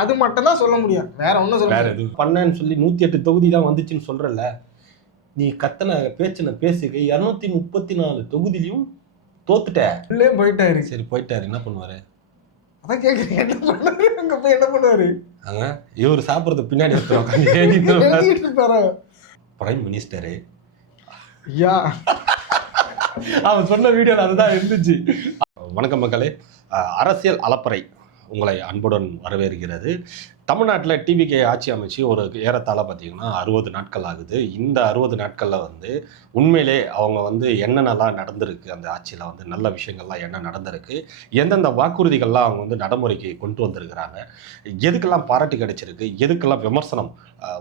அது மட்டும் தான் சொல்ல முடியும், வேற ஒன்றும் சொல்ல வேற எதுவும் பண்ணேன்னு சொல்லி 108 தொகுதி தான் வந்துச்சுன்னு சொல்றல. நீ கத்தனை பேச்சுன பேசுக 234 தொகுதியிலையும் தோத்துட்ட. உள்ளே போயிட்டாரு. சரி போயிட்டாரு, என்ன பண்ணுவாரு? அதான் கேட்குறேன், என்ன பண்ணுவாரு? அங்கே போய் என்ன பண்ணுவாரு? இவர் சாப்பிட்றது பின்னாடி பிரைம் மினிஸ்டரு ஐயா அவன் சொன்ன வீடியோல அதுதான் இருந்துச்சு. வணக்கம் மக்களே, அரசியல் அலப்பறை உங்களை அன்புடன் வரவேற்கிறது. தமிழ்நாட்டில் டிவிகே ஆட்சி அமைச்சு ஒரு ஏறத்தாழ பார்த்தீங்கன்னா 60 நாட்கள் ஆகுது. இந்த 60 நாட்களில் வந்து உண்மையிலே அவங்க வந்து என்னென்னலாம் நடந்திருக்கு, அந்த ஆட்சியில் வந்து நல்ல விஷயங்கள்லாம் என்ன நடந்திருக்கு, எந்தெந்த வாக்குறுதிகள்லாம் அவங்க வந்து நடைமுறைக்கு கொண்டு வந்திருக்கிறாங்க, எதுக்கெல்லாம் பாராட்டு கிடைச்சிருக்கு, எதுக்கெல்லாம் விமர்சனம்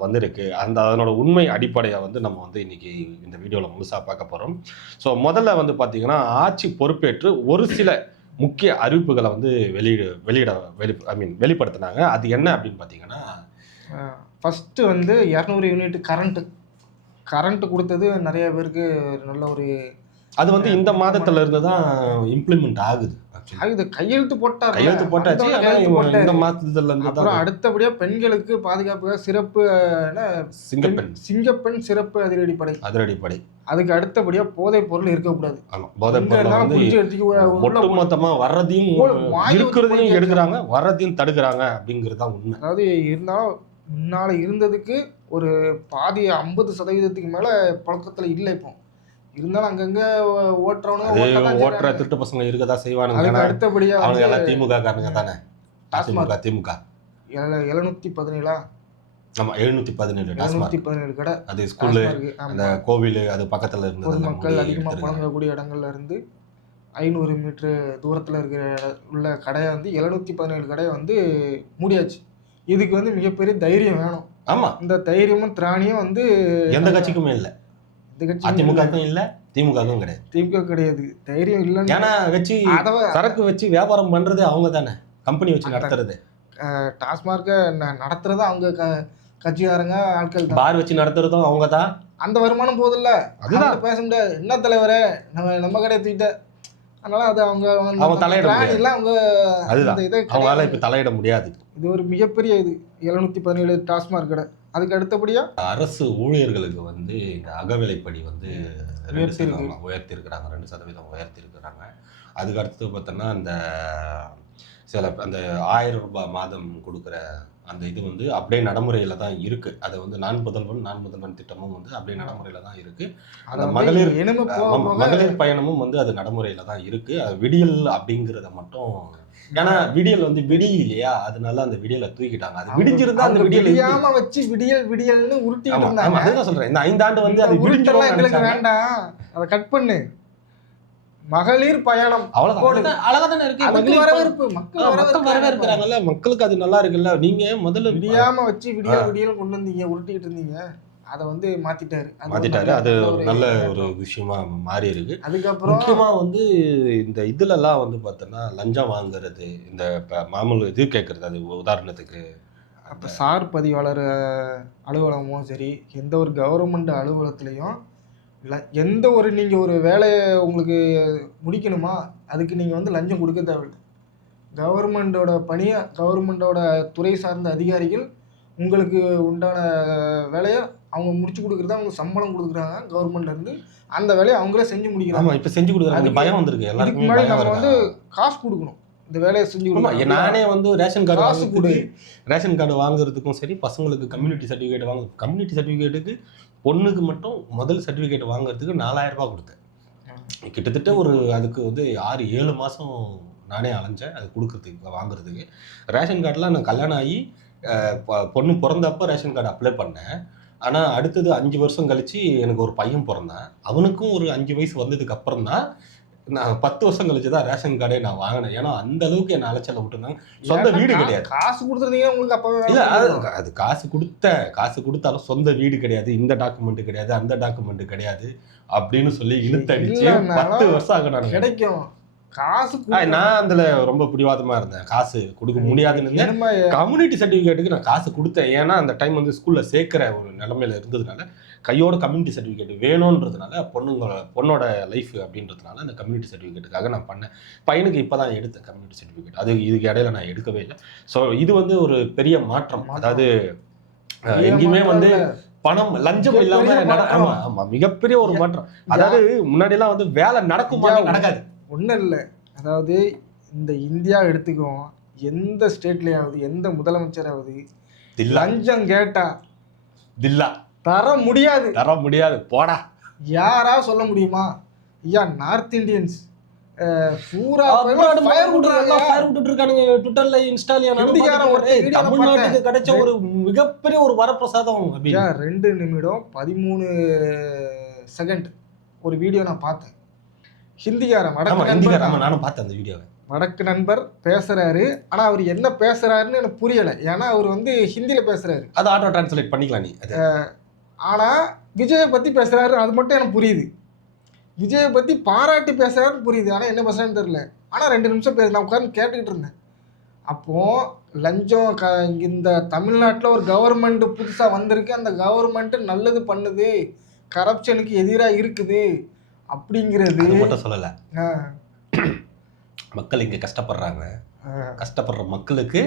வந்திருக்கு, அதனோட உண்மை அடிப்படையை வந்து நம்ம வந்து இன்னைக்கு இந்த வீடியோவில் முழுசாக பார்க்க போகிறோம். ஸோ முதல்ல வந்து பார்த்தீங்கன்னா ஆட்சி பொறுப்பேற்று ஒரு சில முக்கிய அறிவிப்புகளை வந்து வெளிப்படுத்தினாங்க. அது என்ன அப்படின்னு பார்த்தீங்கன்னா, ஃபஸ்ட்டு வந்து 200 யூனிட் கரண்ட் கொடுத்தது நிறைய பேருக்கு நல்ல ஒரு, அது வந்து இந்த மாதத்துல இருந்து தான் இம்ப்ளிமெண்ட் ஆகுது. கையெழுத்து போட்டாச்சு. இந்த மாதத்துல இருந்து அப்புறம் அடுத்தபடியா பெண்களுக்கு பாதுகாப்புக்காக சிறப்பு சிங்கப்பெண் சிறப்பு அதிரடிப்படை. அதுக்கு அடுத்தபடியா போதைப் பொருள் இருக்கக்கூடாது. ஒட்டுமொத்தமா வர்றதையும் இருக்கிறதையும் எடுக்கிறாங்க, வர்றதையும் தடுக்கிறாங்க அப்படிங்கிறது தான் உண்மை. அதாவது இருந்தாலும் முன்னால இருந்ததுக்கு ஒரு பாதி 50% மேல பழக்கத்துல இல்லை. இப்போ இருந்தாலும் அங்கங்க ஓட்டுற திருட்டு பசங்க இருக்கதான் செய்வானுங்க. அடுத்தபடியா அவங்க எல்லாம் திமுக காரங்க தானே. திமுக 717 ஆமா 717 கடை. அது ஸ்கூலு, அந்த கோவில், அது பக்கத்துல இருந்து பொதுமக்கள் அதிகமா புழங்கக்கூடிய இடங்கள்ல இருந்து 500 மீட்டர் தூரத்துல இருக்கிற உள்ள கடையை வந்து 717 கடையை வந்து மூடியாச்சு. இதுக்கு வந்து மிகப்பெரிய தைரியம் வேணும். ஆமா, இந்த தைரியமும் திராணியும் வந்து எந்த கட்சிக்குமே இல்லை. அதிமுகவும் இல்லை, திமுகவும் கிடையாது. திமுக கிடையாது, தைரியம் இல்லைன்னு. ஏன்னா வச்சு சரக்கு வச்சு வியாபாரம் பண்றது அவங்க தானே, கம்பெனி வச்சு நடத்துறது. டாஸ்மார்க்கை நடத்துறது அவங்க கட்சிக்காரங்க ஆட்கள். பார் வச்சு நடத்துறதும் அவங்க தான். அந்த வருமானம் போதில்ல, அதுதான் பேச முடியாது. என்ன தலைவரே, நம்ம கடையை தூக்கிட்ட, அதனால அது அவங்க தலையிட முடியாது. அவங்க அதுதான் அவங்களால இப்ப தலையிட முடியாது. இது ஒரு மிகப்பெரிய இது 717 டாஸ்மார்க் கடை. அதுக்கு அடுத்தபடியா அரசு ஊழியர்களுக்கு வந்து இந்த அகவிலைப்படி வந்து உயர்த்திருக்கிறாங்க, 2% உயர்த்திருக்கிறாங்க. அதுக்கு அடுத்தது பார்த்தோன்னா அந்த அந்த 1000 ரூபாய் மாதம் கொடுக்குற அந்த இது வந்து அப்படியே நடைமுறையில தான் இருக்கு. அது வந்து நான் முதல்வன் திட்டமும் வந்து அப்படியே நடைமுறையில தான் இருக்கு. அந்த மகளிர் பயணமும் வந்து அது நடைமுறையில தான் இருக்கு. விடியல் அப்படிங்கிறத மட்டும், ஏன்னா விடியல் வந்து இல்லையா, அதனால அந்த விடியலை தூக்கிட்டாங்க. அது விடிஞ்சிருந்தா அந்த விடியல் வச்சு விடியல்னு உருட்டிட்டு இருந்தாங்க. அதுதான் சொல்றேன், இந்த 5 ஆண்டு வந்து அது விடிஞ்சலாம் வேண்டாம், அதை கட் பண்ணு. மகளிர் பயணம் வரவேற்கிறாங்கல்ல, மக்களுக்கு அது நல்லா இருக்குல்ல. நீங்க முதல்ல விடியாம வச்சு விடியல் கொண்டு வந்தீங்க, உருட்டிட்டு இருந்தீங்க, அதை வந்து மாத்திட்டாரு. அது நல்ல ஒரு விஷயமா மாறி இருக்கு. அதுக்கப்புறம் முக்கியமா வந்து இந்த இதுல எல்லாம் வந்து பார்த்தோன்னா லஞ்சம் வாங்குறது, இந்த மாமூல் இது கேட்கறது. அது உதாரணத்துக்கு அப்ப சார் பதிவாளர் அலுவலகமும் சரி, எந்த ஒரு கவர்மெண்ட் அலுவலகத்திலையும் இல்லை, எந்த ஒரு நீங்கள் ஒரு வேலையை உங்களுக்கு முடிக்கணுமா, அதுக்கு நீங்கள் வந்து லஞ்சம் கொடுக்க தேவையில்லை. கவர்மெண்டோட பணியை, கவர்மெண்டோட துறை சார்ந்த அதிகாரிகள் உங்களுக்கு உண்டான வேலையை அவங்க முடிச்சு கொடுக்குறதா, அவங்க சம்பளம் கொடுக்குறாங்க கவர்மெண்ட்லேருந்து. அந்த வேலையை அவங்களே செஞ்சு முடிக்கிறாங்க. இப்போ செஞ்சு கொடுக்குறாங்க, பயம் வந்திருக்கு எல்லாருக்கும். முன்னாடி நம்ம வந்து காசு கொடுக்கணும், இந்த வேலையை செஞ்சு கொடுக்கணும். நானே வந்து ரேஷன் கார்டு வாங்குறதுக்கும் சரி, பசங்களுக்கு கம்யூனிட்டி சர்டிஃபிகேட் கம்யூனிட்டி சர்டிஃபிகேட்டுக்கு பொண்ணுக்கு மட்டும் முதல் சர்டிஃபிகேட் வாங்குறதுக்கு 4000 ரூபாய் கொடுத்தேன். கிட்டத்தட்ட ஒரு அதுக்கு வந்து 6-7 மாதம் நானே அலைஞ்சேன் அது கொடுக்குறதுக்கு, வாங்குறதுக்கு. ரேஷன் கார்டெலாம் நான் கல்யாணம் ஆகி பொண்ணு பிறந்தப்போ ரேஷன் கார்டு அப்ளை பண்ணேன். ஆனால் அடுத்தது 5 வருஷம் கழித்து எனக்கு ஒரு பையன் பிறந்தான். அவனுக்கும் ஒரு 5 வயசு வந்ததுக்கு அப்புறம் தான் நான் 10 வருஷம் கழிச்சு தான் ரேஷன் கார்டே நான் வாங்கினேன். ஏன்னா அந்த அளவுக்கு என்ன அலைச்சல விட்டுருந்தாங்க. சொந்த வீடு கிடையாது. காசு கொடுத்துருந்தீங்க உங்களுக்கு அப்பவே இல்லை, அது காசு கொடுத்தாலும் சொந்த வீடு கிடையாது, இந்த டாக்குமெண்ட் கிடையாது, அந்த டாக்குமெண்ட் கிடையாது அப்படின்னு சொல்லி இழுத்தடிச்சு 10 வருஷம் ஆகணும். கிடைக்கும் காசு நான் அதுல ரொம்ப பிடிவாதமா இருந்தேன். காசு கொடுக்க முடியாதுன்னு இருந்தேன். கம்யூனிட்டி சர்டிபிகேட்டுக்கு நான் காசு கொடுத்தேன். ஏன்னா அந்த டைம் வந்து ஸ்கூல்ல சேர்க்கிற ஒரு நிலைமையில இருந்ததுனால கையோட கம்யூனிட்டி சர்டிபிகேட் வேணும்ன்றதுனால பொண்ணோட லைஃப் அப்படின்றதுனால அந்த கம்யூனிட்டி சர்டிபிகேட்டுக்காக நான் பண்ணேன். பையனுக்கு இப்பதான் எடுத்தேன் கம்யூனிட்டி சர்டிபிகேட். அது இதுக்கு இடையில நான் எடுக்கவே இல்லை. ஸோ இது வந்து ஒரு பெரிய மாற்றம். அதாவது எங்கேயுமே வந்து பணம் லஞ்சம் இல்லாம ஆமா ஆமா மிகப்பெரிய ஒரு மாற்றம். அதாவது முன்னாடி எல்லாம் வந்து வேலை நடக்குமா நடக்காது ஒன்றும் இல்லை. அதாவது இந்த இந்தியா எடுத்துக்குவோம், எந்த ஸ்டேட்லயாவது எந்த முதலமைச்சராவது லஞ்சம் கேட்டா தில்லா தர முடியாது போடா யாரா சொல்ல முடியுமா? ஐயா நார்த் இந்தியன்ஸ் பூரா ட்விட்டர்ல இன்ஸ்டால தமிழ்நாட்டுக்கு கிடைச்ச ஒரு மிகப்பெரிய ஒரு வரப்பிரசாதம். 2 நிமிடம் 13 செகண்ட் ஒரு வீடியோ நான் பார்த்தேன். ஹிந்திக்காரன் நானும் பார்த்தேன் அந்த வீடியோவை. வடக்கு நண்பர் பேசுறாரு. ஆனா அவர் என்ன பேசுறாருன்னு எனக்கு புரியல. ஏன்னா அவர் வந்து ஹிந்தியில பேசுறாரு. அதை ஆட்டோ டிரான்ஸ்லேட் பண்ணிக்கலாம் நீ. ஆனா விஜயை பத்தி பேசுறாரு, அது மட்டும் எனக்கு புரியுது. விஜயை பத்தி பாராட்டி பேசுறாருன்னு புரியுது. ஆனா என்ன பேசுறான்னு தெரியல. ஆனா 2 நிமிஷம் நான் உட்கார்ந்து கேட்டுக்கிட்டு இருந்தேன். அப்போ லஞ்சம் இந்த தமிழ்நாட்டில் ஒரு கவர்மெண்ட் புதுசா வந்திருக்கு, அந்த கவர்மெண்ட் நல்லது பண்ணுது, கரப்ஷனுக்கு எதிராக இருக்குது அப்படிங்கிறது மட்டும் சொல்லல. மக்கள் இங்க கஷ்டப்படுறாங்க, கஷ்டப்படுற மக்களுக்கு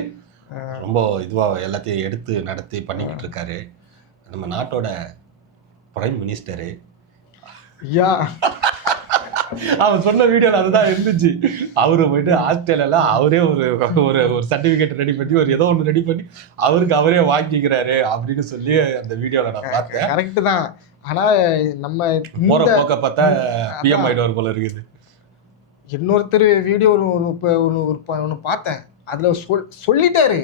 ரொம்ப இதுவா எல்லாத்தையும் எடுத்து நடத்தி பண்ணிக்கிட்டு இருக்காரு நம்ம நாட்டோட பிரைம் மினிஸ்டரு. அவன் சொன்ன வீடியோல அதுதான் இருந்துச்சு. அவரு போயிட்டு ஆஸ்திரேலியால அவரே ஒரு சர்டிபிகேட் ரெடி பண்ணி ஒரு ஏதோ ஒன்று ரெடி பண்ணி அவரே வாங்கிக்கிறாரு அப்படின்னு சொல்லி அந்த வீடியோல நான் பார்த்தேன். கரெக்ட் தான். ஆனா நம்ம போற போக்க பார்த்தா பிஎம் ஆயிடுவார் போல இருக்குது. இன்னொருத்தர் வீடியோ ஒன்று பார்த்தேன். அதுல சொல்லிட்டாரு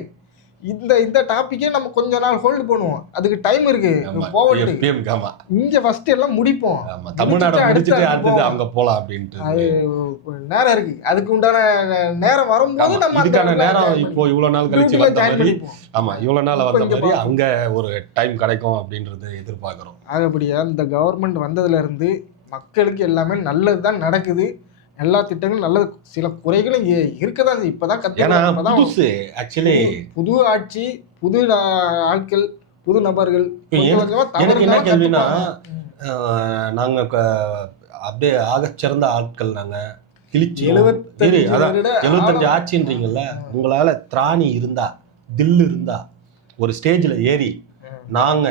இந்த டாபிக்கே நம்ம கொஞ்ச நாள் ஹோல்டு பண்ணுவோம், அதுக்கு டைம் இருக்கு, இங்க ஃபர்ஸ்ட் எல்லாம் முடிப்போம், தமிழ்நாடு முடிச்சிட்டு அடுத்து அங்க போலாம் அப்படின்ட்டு அது நேரம் இருக்கு. அதுக்கு உண்டான நேரம் வரும்போது நம்ம அதுக்கான நேரம் இப்போ இவ்வளவு நாள் கழிச்சு வந்த மாதிரி, ஆமா இவ்வளவு நாள் வந்த மாதிரி அங்க ஒரு டைம் கிடைக்கும் அப்படின்றது எதிர்பார்க்கிறோம். அதுபடியா இந்த கவர்மெண்ட் வந்ததுல இருந்து மக்களுக்கு எல்லாமே நல்லதுதான் நடக்குது. எல்லா திட்டங்களும் நல்லது, சில குறைகளும் இருக்கதான். இப்பதான் புது ஆட்சி, புது ஆட்கள், புது நபர்கள். எனக்கு என்ன கேள்வினா, நாங்க அப்படியே ஆக சிறந்த ஆட்கள், நாங்க 75 ஆட்சின்றீங்கல்ல, உங்களால திராணி இருந்தா, தில்லு இருந்தா, ஒரு ஸ்டேஜ்ல ஏறி நாங்க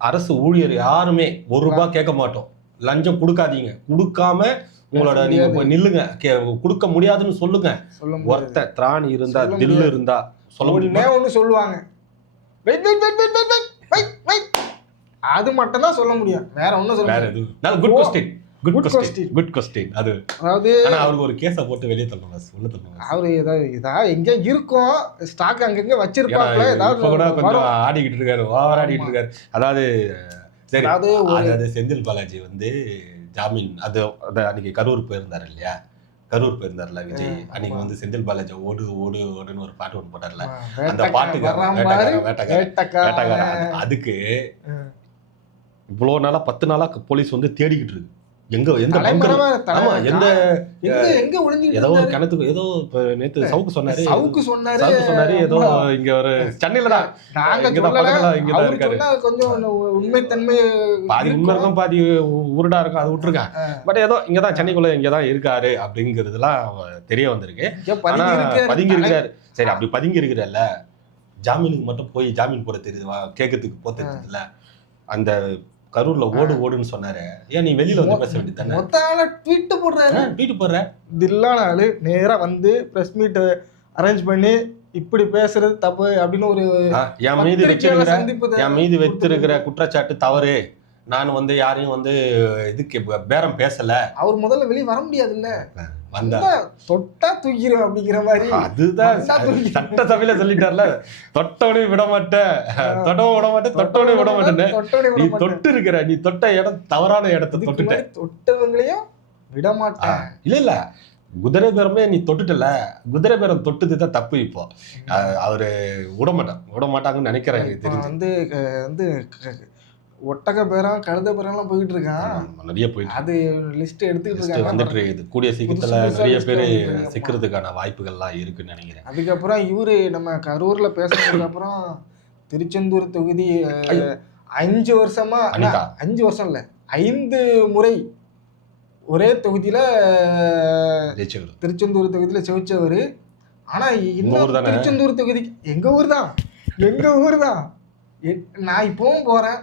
அரசு ஊழியர் யாருமே ₹1 கேட்க மாட்டோம், லஞ்சம் கொடுக்காதீங்க, கொடுக்காம உங்களோட நீங்க நில்லுங்க, கொடுக்க முடியாதுன்னு சொல்லுங்க, ஒருத்த திராணி இருந்தா தில்லு இருந்தா சொல்ல முடியுமா? ஒண்ணு சொல்லுவாங்க, அது மட்டும் தான் சொல்ல முடியும், வேற ஒண்ணும் சொல்ல முடியாது. Good question. அது அதாவது அவருக்கு ஒரு கேஸ போட்டு வெளியே தள்ளுங்க, சொல்ல தள்ளுங்க. அவரு ஏதாவது எங்க இருக்கும் ஸ்டாக் அங்கங்க வச்சிருப்பாங்க, ஏதாவது கூட கொஞ்சம் ஆடிக்கிட்டு இருக்காரு, ஓவர் ஆடிக்கிட்டு இருக்காரு. அதாவது சரி, அதாவது செந்தில் பாலாஜி வந்து ஜாமீன் அது அன்னைக்கு கரூர் போயிருந்தார்ல விஜய், அன்னைக்கு வந்து செந்தில் பாலாஜி ஓடு ஓடு ஓடுன்னு ஒரு பாட்டு ஒன்று போட்டார்ல, அந்த பாட்டுக்கு வேட்டக்காரன், அதுக்கு இவ்வளவு நாளா 10 நாளா போலீஸ் வந்து தேடிக்கிட்டு இருக்கு. எந்த ஏதோ ஒரு கிணத்துக்கு ஏதோ நேத்து சவுக்கு சொன்னாரு ஏதோ இங்க ஒரு சென்னையில தான் இருக்காரு, கொஞ்சம் உண்மைத்தன்மை பாதி உண்மை இருக்கும் பாதி உருடா இருக்கும், அது விட்டுருக்கேன். பட் ஏதோ இங்கதான் சென்னைக்குள்ள இங்கதான் இருக்காரு அப்படிங்கிறதுலாம் தெரிய வந்திருக்கு. ஆனா பதுங்கி இருக்காரு. சரி, அப்படி பதுங்கி இருக்கிறல்ல, ஜாமீனுக்கு மட்டும் போய் ஜாமீன் போட தெரியுதுவா, கேட்கறதுக்கு போக தெரியுதுல்ல, அந்த கரூர்ல ஓடு ஓடுன்னு சொன்னாரு, ஏன் நீ வெளியில வந்து பேச வேண்டியதானே? ட்வீட் போடுற தில்லான ஆளு நேரா வந்து பிரஸ் மீட் அரேஞ்ச் பண்ணி இப்படி பேசுறது தப்பு அப்படின்னு ஒரு என் மீது வச்சிருக்கிற குற்றச்சாட்டு தவறு, நான் வந்து யாரையும் வந்து இதுக்கு பேரம் பேசல. அவர் முதல்ல வெளியே வர முடியாது இல்ல, தொட்டா தூக்கிடும் அப்படிங்கிற மாதிரி. அதுதான் சட்டசபையில சொல்லிட்டார்ல, தொட்டவனே விட மாட்டேன், தொட்டவனே விட மாட்டேன்னு. நீ தொட்டு இருக்கிற, நீ தொட்ட இடம் தவறான இடத்தை தொட்டுட்ட, தொட்டவங்களையும் விட மாட்டேன். இல்ல குதிரை பேரமே நீ தொட்டுட்டல, குதிரை பேரம் தொட்டுதுதான் தப்பு. இப்போ அவரு விட மாட்டாங்கன்னு நினைக்கிறேன். வந்து ஒட்டக பேரம் கழுத பேரம்லாம் போயிட்டு இருக்கான். நிறைய போயிட்டு அது லிஸ்ட் எடுத்துக்கிட்டு லிஸ்ட் இருக்காங்க. வந்துட்டு இருக்குது. கூடிய சீக்கிரத்தில் புதுசா நிறைய list பேர் வந்துட்டு இருக்கு. சிக்கிறதுக்கான வாய்ப்புகள்லாம் இருக்குன்னு நினைக்கிறேன். அதுக்கப்புறம் இவரு நம்ம கரூர்ல பேசுனதுக்கு அப்புறம் திருச்செந்தூர் தொகுதி ஐயோ. 5 வருஷமா அனிதா 5 வருஷம் இல்ல 5 முறை ஒரே தொகுதியில ஜெயிச்சுக்கிறது திருச்செந்தூர் தொகுதியில செவிச்சவர். ஆனா ஊர் இன்னும் தானே? திருச்செந்தூர் தொகுதி எங்க ஊர் தான், எங்க ஊர் தான். நான் இப்பவும் போறேன்.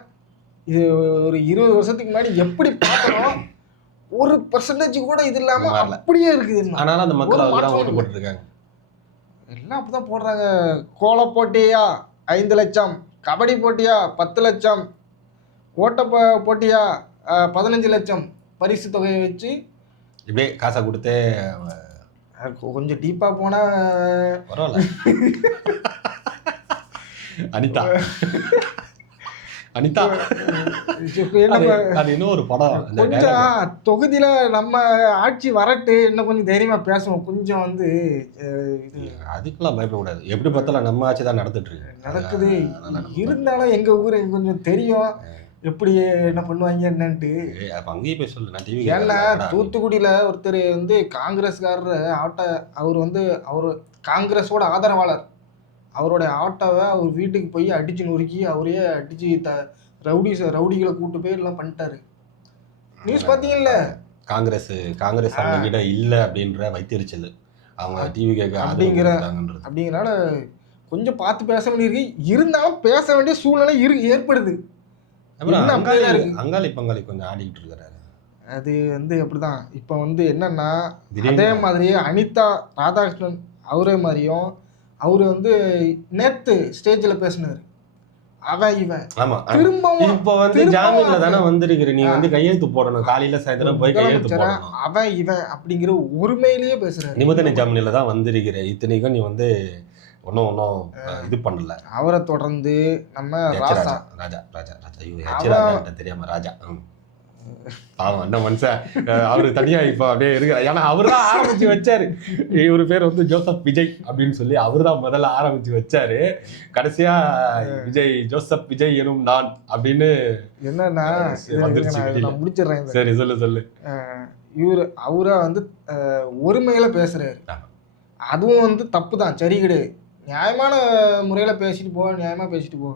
இது ஒரு 20 வருஷத்துக்கு முன்னாடி எப்படி பார்த்தோம், ஒரு பர்சன்டேஜ் கூட இது இல்லாம மாறல. அப்படியே இருக்குது இன்னும். ஆனாலும் அந்த மக்கள் ஒரு அதுதான் மாற்றம் ஓட்டு இல்லை. போட்டுருக்காங்க. எல்லாம் அப்படிதான் போடுறாங்க. கோல போட்டியா 5 லட்சம், கபடி போட்டியா 10 லட்சம், ஓட்ட போட்டியா 15 லட்சம் பரிசு தொகையை வச்சு இப்படியே காசை கொடுத்தே கொஞ்சம் டீப்பா போனா பரவாயில்ல. அனிதா அனிதா அது இன்னும் ஒரு படம். அந்த கொஞ்சம் தொகுதியில நம்ம ஆட்சி வரட்டு, இன்னும் கொஞ்சம் தைரியமா பேசுவோம். கொஞ்சம் வந்து இது அதுக்கெல்லாம் பயப்படக்கூடாது. எப்படி பார்த்தாலும் நம்ம ஆட்சி தான் நடந்துட்டு இருக்கு. நடக்குது. அதனால நம்ம இருந்தாலும் எங்க ஊரு கொஞ்சம் தெரியும் எப்படி என்ன பண்ணுவாங்க என்னன்ட்டு. அப்ப அங்கேயே போய் சொல்லு. நான் டிவி ஏன்னா தூத்துக்குடியில ஒருத்தர் வந்து காங்கிரஸ்காரர் அவர் வந்து அவரு காங்கிரஸோட ஆதரவாளர். அவருடைய ஆட்டோவை அவர் வீட்டுக்கு போய் அடிச்சு நொறுக்கி அவரே அடிச்சு ரவுடிகளை கூட்டு போய் எல்லாம் பண்ணிட்டாரு. நியூஸ் பார்த்தீங்கல்ல? காங்கிரஸ் அவங்க கிட்ட இல்ல அப்படின்ற வைத்தறிச்சல் அவங்க டிவி கேட்க அப்படிங்கிறனால கொஞ்சம் பார்த்து பேச வேண்டியிருக்கு. இருந்தாலும் பேச வேண்டிய சூழ்நிலை ஏற்படுது. அங்காளி பங்காளி கொஞ்சம் ஆடிக்கிட்டு இருக்கிறாரு. அது வந்து அப்படிதான். இப்போ வந்து என்னன்னா அதே மாதிரியே அனிதா ராதாகிருஷ்ணன் அவரே மாதிரியும் அவரு வந்து நேத்து ஸ்டேஜ்ல பேசினாரு. அவன் இவன் திரும்பவும் இப்ப வந்து ஜாமீன்ல தானே வந்திருக்கிற, நீ வந்து கையெழுத்து போடணும், காலையில சாயந்தரம் போய் கையெழுத்து போடணும். அவன் இவன் அப்படிங்கிற உரிமையிலேயே பேசுறாரு. நிபந்தனை ஜாமீன்ல தான் வந்திருக்கிற. இத்தனைக்கும் நீ வந்து ஒன்னும் இது பண்ணல. அவரை தொடர்ந்து நம்ம ராஜா ராஜா ராஜா ராஜா தெரியாம ராஜா பாவம் அந்த மனுஷன் அவரு தனியா இப்ப அப்படியே இருக்கு. ஏன்னா அவரு தான் ஆரம்பிச்சு வச்சாரு. இவரு பேர் வந்து ஜோசப் விஜய் அப்படின்னு சொல்லி அவரு தான் முதல்ல ஆரம்பிச்சு வச்சாரு. கடைசியா விஜய் ஜோசப் விஜய் எனும் நான் அப்படின்னு என்னன்னா முடிச்சிடுறேன். சரி சொல்லு. அவரா வந்து ஒருமையில பேசுறாரு. அதுவும் வந்து தப்பு தான், சரி கிடையாது. நியாயமான முறையில் பேசிட்டு போ.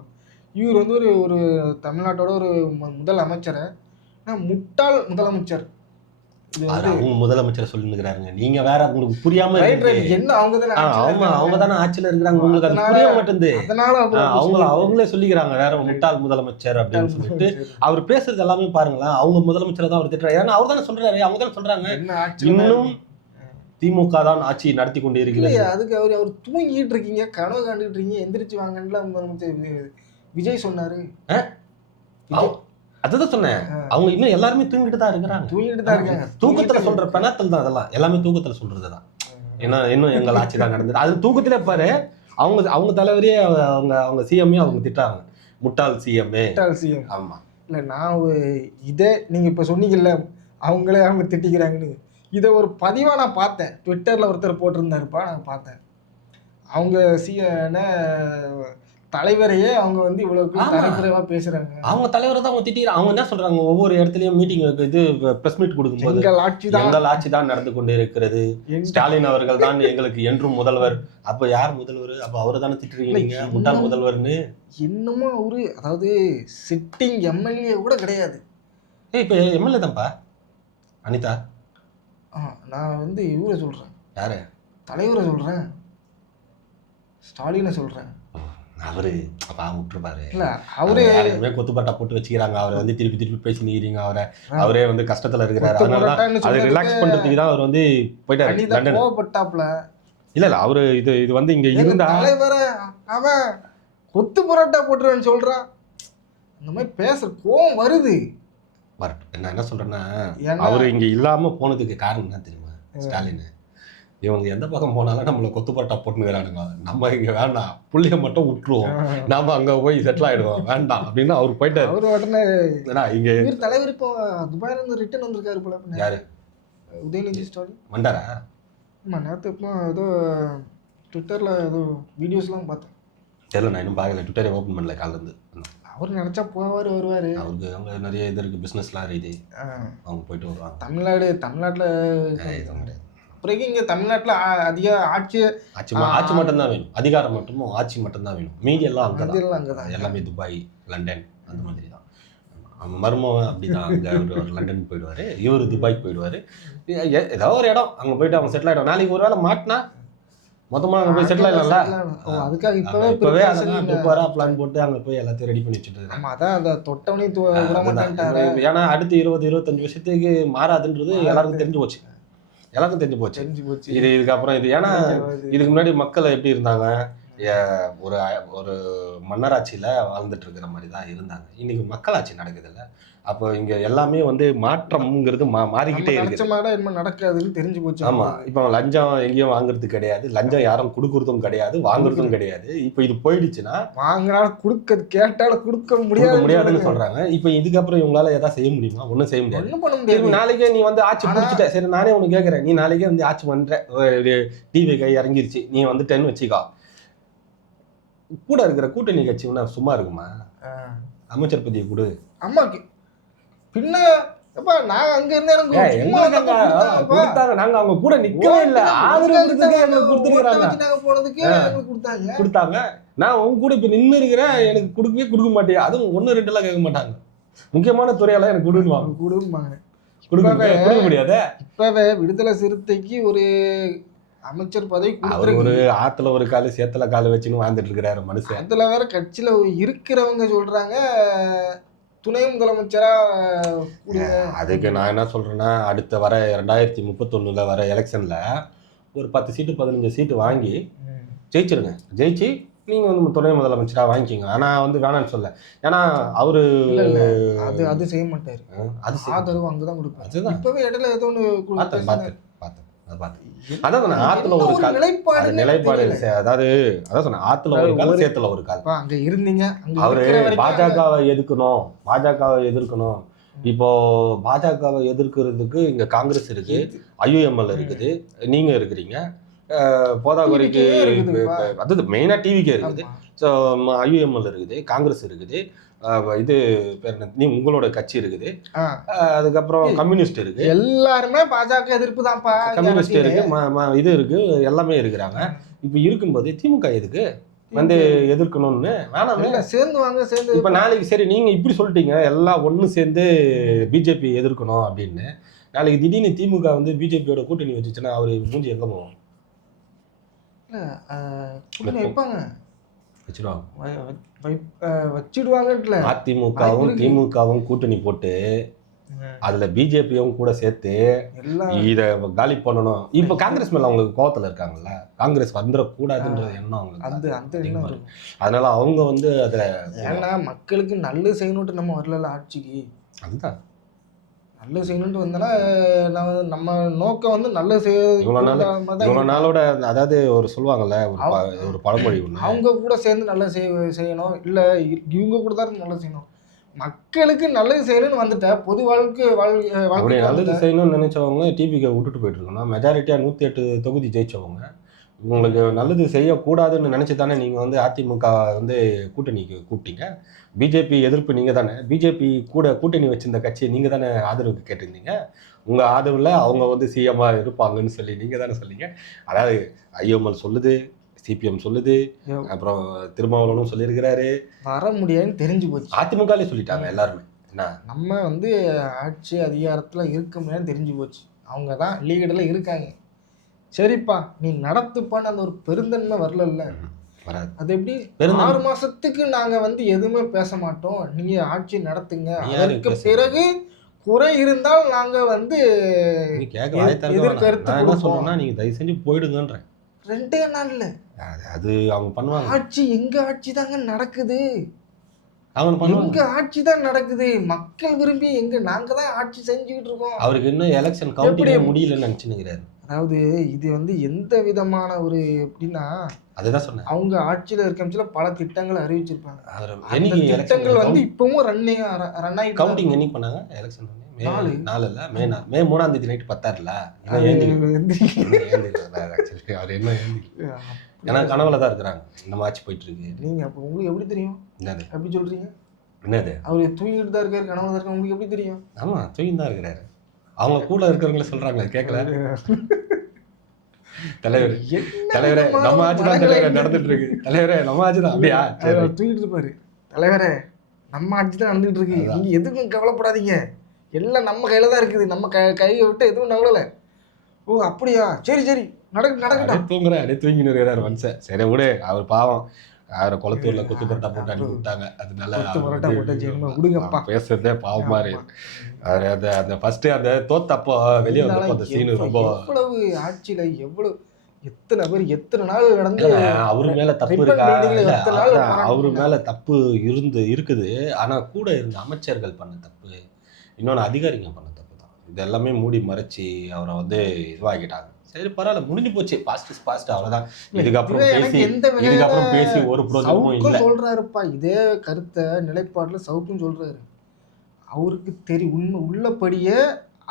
இவர் வந்து ஒரு தமிழ்நாட்டோட ஒரு முதல் அமைச்சரை முட்டாள் முதலமைச்சர். முதலமைச்சர் சொல்லிருக்காருங்க. நீங்க வேற உங்களுக்கு புரியாம என்ன அவங்க தானே ஆட்சியில இருக்கிறாங்க, உங்களுக்கு அது புரிய மாட்டேங்குது. அவங்களே சொல்லிக்கிறாங்க வேற முட்டாள் முதலமைச்சர் அப்படின்னு சொல்லிட்டு. அவர் பேசுறது எல்லாமே பாருங்களேன், அவங்க முதலமைச்சர் தான் அவர் திட்டுறாரு. ஏன்னா அவர் தானே சொல்றாரு, அவங்க தானே சொல்றாங்க இன்னும் திமுக தான் ஆட்சி நடத்தி கொண்டு இருக்கிறது. அதுக்கு அவர் தூங்கிட்டு இருக்கீங்க, கனவு காண்டுட்டு இருக்கீங்க, எந்திரிச்சு வாங்கன்னு முதலமைச்சர் விஜய் சொன்னாரு. அதுதான் சொன்னேன், அவங்க இன்னும் எல்லாருமே தூங்கிட்டு தான் இருக்காங்க. தூக்கத்துல சொல்ற பெணத்தல் தான் அதெல்லாம், எல்லாமே தூக்கத்துல சொல்றதுதான். ஏன்னா இன்னும் எங்கள் ஆட்சி தான் நடந்தது. அது தூக்கத்திலே பாரு, அவங்க தலைவரே அவங்க சிஎம்ஏ அவங்க திட்டாங்க, முட்டாள் சிஎம். ஆமா இல்ல நான் இதே நீங்க இப்ப சொன்னீங்கல்ல அவங்களே அவங்க திட்டிக்கிறாங்கன்னு, இதை ஒரு பதிவாக நான் பார்த்தேன். ட்விட்டரில் ஒருத்தர் போட்டிருந்தாருப்பா, நான் பார்த்தேன். அவங்க தலைவரையே அவங்க வந்து இவ்வளவு தலைமுறைவா பேசுறாங்க. அவங்க தலைவரை தான் அவங்க திட்டிக்கிறாங்க. அவங்க என்ன சொல்றாங்க, ஒவ்வொரு இடத்துலயும் மீட்டிங் இது பிரஸ் மீட் கொடுக்கும்போது எங்கள் ஆட்சி தான் நடந்து கொண்டு இருக்கிறது, ஸ்டாலின் அவர்கள் தான் எங்களுக்கு என்றும் முதல்வர். அப்ப யார் முதல்வர்? அப்ப அவரு தானே திட்டுறீங்க முட்டாள் முதல்வர்னு. இன்னமும் அவரு அதாவது சிட்டிங் எம்எல்ஏ கூட கிடையாது. இப்ப எம்எல்ஏ தான்ப்பா அனிதா. நான் வந்து இவரை சொல்றேன். யாரு? தலைவரை சொல்றேன், ஸ்டாலினை சொல்றேன். அவரு அப்ப விட்டுருப்பாரு. இல்ல அவரே கொத்துப்பட்டா போட்டு வச்சுக்கிறாங்க. அவரை வந்து திருப்பி பேசி நிக்கிறீங்க. அவரே வந்து கஷ்டத்துல இருக்கிறாரு. அதனாலதான் அதை ரிலாக்ஸ் பண்றதுக்கு தான் அவர் வந்து போயிட்டாரு லண்டன். கோவப்பட்டாப்ல. இல்ல அவரு இது வந்து இங்க இருந்தா தலைவரை அவன் கொத்து பரோட்டா போட்டுருவேன்னு சொல்றான். அந்த மாதிரி பேசுற கோவம் வருது. நான் என்ன சொல்றேன்னா, அவரு இங்க இல்லாம போனதுக்கு காரணம் என்ன தெரியுமா? ஸ்டாலின் இவங்க எந்த பக்கம் போனாலும் நம்மளை கொத்துப்பட்டா போட்டுக்கிறானுங்க. நம்ம இங்க வேண்டாம், புள்ளைய மட்டும் விட்டுருவோம், நாம அங்க போய் செட்டில் ஆயிடுவோம், வேண்டாம் அப்படின்னு அவர் போயிட்டாரு. அவரு உடனே இங்க தலைவர் இப்போ துபாயில இருந்து ரிட்டர்ன் வந்திருக்காரு போல. யாரு? உதயநிதி ஸ்டாலின் வந்தாரா? ஆமா, நேற்று இப்போ ஏதோ ட்விட்டர்ல ஏதோ வீடியோஸ்லாம் பார்த்தேன். தெரியல, நான் இன்னும் பார்க்கல, ட்விட்டரை ஓப்பன் பண்ணல காலில இருந்து. அவர் நினைச்சா போவாரு வருவாரு. அவருக்கு அங்கே நிறைய இது இருக்குது, பிஸ்னஸ்லாம் இருக்குது, ஆ, அவங்க போயிட்டு வருவாங்க. தமிழ்நாட்டுல எதுவும் கிடையாது. அப்புறம் இங்க தமிழ்நாட்டுல அதிக ஆட்சி ஆட்சி மட்டும்தான் வேணும், அதிகாரம் மட்டும் ஆட்சி மட்டும்தான் வேணும், மீதி எல்லாம் அங்கதான். அங்கதான். எல்லாமே துபாய், லண்டன் அந்த மாதிரி தான். அவன் மருமவன் அப்படிதான், அங்கே அவர் லண்டன் போயிடுவார், இவர் துபாய்க்கு போயிடுவார். ஏதோ ஒரு இடம் அங்கே போயிட்டு அவங்க செட்டில் ஆகிடும். நாளைக்கு ஒரு வேளை மாட்டினா மொத்தமாக அங்கே போய் செட்டில் ஆகலாம்ல. அதுக்காக இப்போவே அதெல்லாம் ப்ரிப்பேராக பிளான் போட்டு அங்கே போய் எல்லாத்தையும் ரெடி பண்ணி வச்சுட்டு இருக்காங்க. அதான் அந்த தொட்டவனே விட மாட்டேன்ட்டாரு. ஏன்னா அடுத்து 20-25 வருஷத்துக்கு மாறாதுன்றது எல்லாருக்கும் தெரிஞ்சு போச்சு, எல்லாருக்கும் தெரிஞ்சு போச்சு. இதுக்கப்புறம் இது ஏன்னா இதுக்கு முன்னாடி மக்கள் எப்படி இருந்தாங்க, ஒரு ஒரு மன்னராட்சியில் வாழ்ந்துட்டு இருக்கிற மாதிரி தான் இருந்தாங்க. இன்னைக்கு மக்களாட்சி நடக்குது இல்லை. அப்போ இங்கே எல்லாமே வந்து மாற்றம்ங்கிறது மாறிக்கிட்டே இருக்கு. என்ன நடக்காதுன்னு தெரிஞ்சு போச்சு. ஆமாம், இப்போ லஞ்சம் எங்கேயும் வாங்குறது கிடையாது, லஞ்சம் யாரும் கொடுக்குறதும் கிடையாது, வாங்குறதும் கிடையாது. இப்போ இது போயிடுச்சுன்னா வாங்கினாலும் கேட்டாலும் கொடுக்க முடியாதுன்னு சொல்றாங்க. இப்போ இதுக்கப்புறம் இவங்களால ஏதாவது செய்ய முடியுமா? ஒன்றும் செய்ய முடியாது. ஒன்றும் பண்ண முடியாது. நாளைக்கே நீ வந்து ஆட்சி பிடிச்சிட்ட, சரி நானே உனக்கு கேட்குறேன், நீ நாளைக்கே வந்து ஆட்சி பண்ற, டிவி கை இறங்கிருச்சு, நீ வந்துட்டேன்னு வச்சுக்கோ, கூட இருக்கிற கூட்டணி கட்சி ஒன்று சும்மா இருக்குமா? அமைச்சர் பதவியை கொடு. அம்மாக்கு பின்ன நான் அங்க இருந்தேன், நாங்க அவங்க கூட நிக்கவே இல்லை, கொடுத்தாங்க. நான் உங்க கூட இப்ப நின்று இருக்கிறேன், எனக்கு கொடுக்க மாட்டேன். அதுவும் 1-2 எல்லாம் கேட்க மாட்டாங்க. முக்கியமான துறையெல்லாம் எனக்கு கொடுக்க முடியாது. இப்பவே விடுதலை சிறுத்தைக்கு ஒரு அமைச்சர் பதவி அவர் ஒரு ஆத்துல ஒரு காலு சேத்துல காலு வச்சுன்னு வாழ்ந்துட்டு இருக்கிறாரு மனுஷன். அதுல வேற கட்சியில இருக்கிறவங்க சொல்றாங்க துணை முதலமைச்சரா. அதுக்கு நான் என்ன சொல்றேன்னா, அடுத்த வர 2031 வர எலெக்ஷன்ல ஒரு 10 சீட்டு 15 சீட்டு வாங்கி ஜெயிச்சிருங்க. ஜெயிச்சு நீங்க வந்து துணை முதலமைச்சரா வாங்கிக்கிங்க. ஆனா வந்து வேணான்னு சொல்ல, ஏன்னா அவரு அது செய்ய மாட்டாரு. அது ஆதரவு அங்கதான் கொடுப்பாரு. இப்பவே இடையில ஏதோ ஒண்ணு அதான் ஆத்துல ஒரு கால் நிலைப்பாடு, அதாவது அதான் சொன்ன ஆத்துல ஒரு கால் சேத்துல ஒரு கால். அங்க இருந்தீங்க, அவரு பாஜகவை எதிர்க்கணும். இப்போ பாஜகவை எதிர்க்கிறதுக்கு இங்க காங்கிரஸ் இருக்கு, IUML இருக்குது, நீங்க இருக்கிறீங்க, போதாக்குறைக்கு அதாவது மெயினா டிவிக்கே இருக்குது, ஸோ IUML இருக்குது, காங்கிரஸ் இருக்குது, இது பேர் நீ உங்களோட கட்சி இருக்குது, அதுக்கப்புறம் கம்யூனிஸ்ட் இருக்கு, எல்லாருமே பாஜக எதிர்ப்பு தான்ப்பா. கம்யூனிஸ்ட் இருக்கு, இது இருக்கு, எல்லாமே இருக்கிறாங்க. இப்போ இருக்கும்போது திமுக எதுக்கு வந்து எதிர்க்கணும்னு வேணாமே, சேர்ந்து வாங்க சேர்ந்து. இப்போ நாளைக்கு சரி நீங்க இப்படி சொல்லிட்டீங்க, எல்லாம் ஒன்று சேர்ந்து பிஜேபி எதிர்க்கணும் அப்படின்னு, நாளைக்கு திடீர்னு திமுக வந்து பிஜேபியோட கூட்டணி வச்சுச்சுன்னா அவரு மூஞ்சி எங்க போவோம்? வச்சிடுவாங்க. அதிமுகவும் திமுகவும் கூட்டணி போட்டு அதுல பிஜேபியும் கூட சேர்த்து இத காலி பண்ணணும். இப்ப காங்கிரஸ் மேல அவங்களுக்கு கோவத்துல இருக்காங்கல்ல, காங்கிரஸ் வந்துடக்கூடாதுன்ற எண்ணம் அவங்களுக்கு. அதனால அவங்க வந்து அதுல ஏன்னா மக்களுக்கு நல்லது செய்யணும்ட்டு நம்ம வரல ஆட்சிக்கு, அதுதான் நல்லது செய்யணும்ட்டு வந்தனா நம்ம நோக்கம் வந்து நல்லது செய்ய. இவ்வளவு நாளோட அதாவது ஒரு சொல்லுவாங்கல்ல ஒரு பழமொழி ஒண்ணு, அவங்க கூட சேர்ந்து நல்லது செய்யணும், இல்ல இவங்க கூட தான் நல்லது செய்யணும். மக்களுக்கு நல்லது செய்யணும்னு வந்துட்ட பொது வாழ்க்கை நல்லது செய்யணும்னு நினைச்சவங்க டிவிக்கு விட்டுட்டு போயிட்டு இருக்கணும். மெஜாரிட்டியா 108 தொகுதி ஜெயிச்சவங்க உங்களுக்கு நல்லது செய்யக்கூடாதுன்னு நினைச்சு தானே நீங்க வந்து அதிமுக வந்து கூட்டணிக்கு கூப்பிட்டீங்க. பிஜேபி எதிர்ப்பு நீங்க தானே, பிஜேபி கூட கூட்டணி வச்சிருந்த கட்சியை நீங்க தானே ஆதரவுக்கு கேட்டிருந்தீங்க. உங்க ஆதரவுல அவங்க வந்து சிஎம்மா இருப்பாங்கன்னு சொல்லி நீங்க தானே சொன்னீங்க. அதாவது IUML சொல்லுது, சிபிஎம் சொல்லுது, அப்புறம் திருமாவளவனும் சொல்லியிருக்கிறாரு, வர முடியாதுன்னு தெரிஞ்சு போச்சு. அதிமுகலே சொல்லிட்டாங்க எல்லாருமே. என்ன நம்ம வந்து ஆட்சி அதிகாரத்துல இருக்க முடியாதுன்னு தெரிஞ்சு போச்சு. அவங்க தான் லீகடல இருக்காங்க. சரிப்பா நீ நடத்துப்பான்னு அந்த ஒரு பெருந்தன்மை வரல. அது எப்படி 6 மாசத்துக்கு நாங்க வந்து எதுவுமே பேச மாட்டோம், நீங்க ஆட்சி நடத்துங்க, அதற்கு பிறகு குறை இருந்தால் நாங்க வந்து எதிர்கருத்து சொல்றோம்னா நீங்க தயவு செஞ்சு போயிடுங்கன்றேன். 2 நாள்ல அது அவங்க பண்ணுவாங்க. ஆட்சி எங்க ஆட்சி தாங்க நடக்குது, எங்க ஆட்சி தான் நடக்குது, மக்கள் விரும்பி எங்க நாங்க தான் ஆட்சி செஞ்சுக்கிட்டு இருக்கோம். அவருக்கு இன்னும் எலெக்ஷன் கவுண்டிங் முடியலன்னு நினைச்சுக்கிறாரு. அதாவது இது வந்து எந்த விதமான ஒரு எப்படின்னா, அதுதான் சொன்னேன், அவங்க ஆட்சியில இருக்க பல திட்டங்களை அறிவிச்சிருப்பாங்க. திட்டங்கள் வந்து இப்பவும் ரன் ஆகி கவுண்டிங் என்னைக்கு பண்ணாங்க? எலெக்ஷன் மே 4 இல்ல, மே 3ஆம் தேதி நைட்டு 10 அவர் என்ன ஏன்னா கனவுல தான் இருக்கிறாங்க. இந்த ஆட்சி போயிட்டு இருக்கு. நீங்க அப்ப உங்களுக்கு எப்படி தெரியும்? எப்படி சொல்றீங்க? என்னது? அவர் தூங்கிட்டு தான் இருக்காரு, கனவுல தான் இருக்காரு, உங்களுக்கு எப்படி தெரியும்? ஆமா, தூங்கிட்டு தான் இருக்கிறாரு. அவங்க கூட இருக்கிறவங்கள சொல்றாங்களே, கேட்கல? தலைவர் என்ன தலைவரே விதமான நம்ம ஆட்சி தான் மனநிலை தலைவரே நடந்துட்டு இருக்கு. தலைவரே நம்ம ஆட்சி தான். அப்படியா? சரி. அவர் தூங்கிட்டு இருப்பாரு. தலைவரே நம்ம ஆட்சி தான் நடந்துட்டு இருக்கு, அதான். நீங்க எதுக்கும் கவலைப்படாதீங்க, எல்லாம் நம்ம கையில தான் இருக்குது, நம்ம கையை விட்டு எதுவும் நவளல. ஓ அப்படியா, சரி சரி நடக்கட்டும். அப்படியே தூங்குறேன், அப்படியே தூங்கின்னு இருக்கிறாரு மனுஷன். சரி விடு, அவர் பாவம். அவரை குளத்தூர்ல குத்து பரோட்டா போட்டு அனுப்பி விட்டாங்க. அதனால கொத்து அவர் பரோட்டா வந்து போட்டு ஜென்மம் விடுங்கப்பா. பேசுறதே பாவமா இருக்கு. அவர் அந்த ஃபர்ஸ்ட் அந்த தோத்தப்போ வெளியே வந்தப்போ அந்த சீனு ரொம்ப எவ்வளவு ஆட்சியில எவ்வளவு எத்தனை பேர் எத்தனை நாள் நடந்து இல்ல, அவரு மேல தப்பு ரிப்பன் இருக்கா? பில்டிங்ல இல்ல, எத்தனை நாள் அதான், போராட்டம் அவரு பண்ணாங்க. மேல தப்பு இருக்குது. ஆனா கூட இருந்த அமைச்சர்கள் பண்ண தப்பு, இன்னொன்னு அதிகாரிங்க பண்ண தப்பு தான். இது எல்லாமே மூடி மறைச்சு அவரை வந்து இதுவாகிட்டாங்க. சரி பரவாயில்ல, முடிஞ்சு போச்சு. பாஸ்ட் இஸ் பாஸ்ட், அவ்வளவுதான். இதுக்கப்புறம் இதுவே எனக்கு பேசி எந்த இதுக்கப்புறம் வகையில பேசி ஒரு பிரோஜனமும் இல்ல. சவுக்கும் சொல்றாருப்பா, இதே கருத்தை நிலைப்பாடுல சவுக்கும் சொல்றாரு. அவருக்கு உண்மை உள்ளபடியே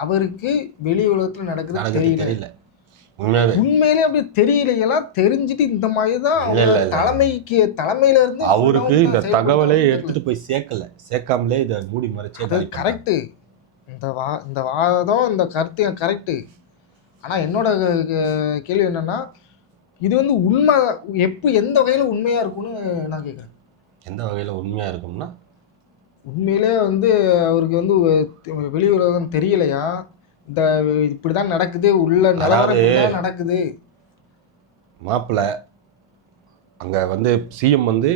அவருக்கு வெளி உலகத்துல நடக்குது தெரியல. உண்மையாவே உண்மையிலே அப்படி தெரியலையெல்லாம் தெரிஞ்சுட்டு இந்த மாதிரி தான் இல்ல, இல்ல, இல்ல. தலைமையில இருந்து அவருக்கு இந்த செயல்பட்டு தகவலே வந்தாங்க. எடுத்துட்டு போய் சேர்க்காமலே இதை மூடி மறைச்சு அது கரெக்டு. இந்த வாதம் இந்த கருத்து கரெக்டு. ஆனால் என்னோட கேள்வி என்னன்னா, இது வந்து உண்மை எந்த வகையில் உண்மையாக இருக்கும்னு நான் கேட்குறேன். எந்த வகையில் உண்மையாக இருக்கும்னா, உண்மையிலே வந்து அவருக்கு வந்து வெளி உலகம் தெரியலையா, இந்த இப்படி தான் நடக்குது, உள்ள நிலவரம் நடக்குது. மாப்பிள்ளை அங்கே வந்து சிஎம் வந்து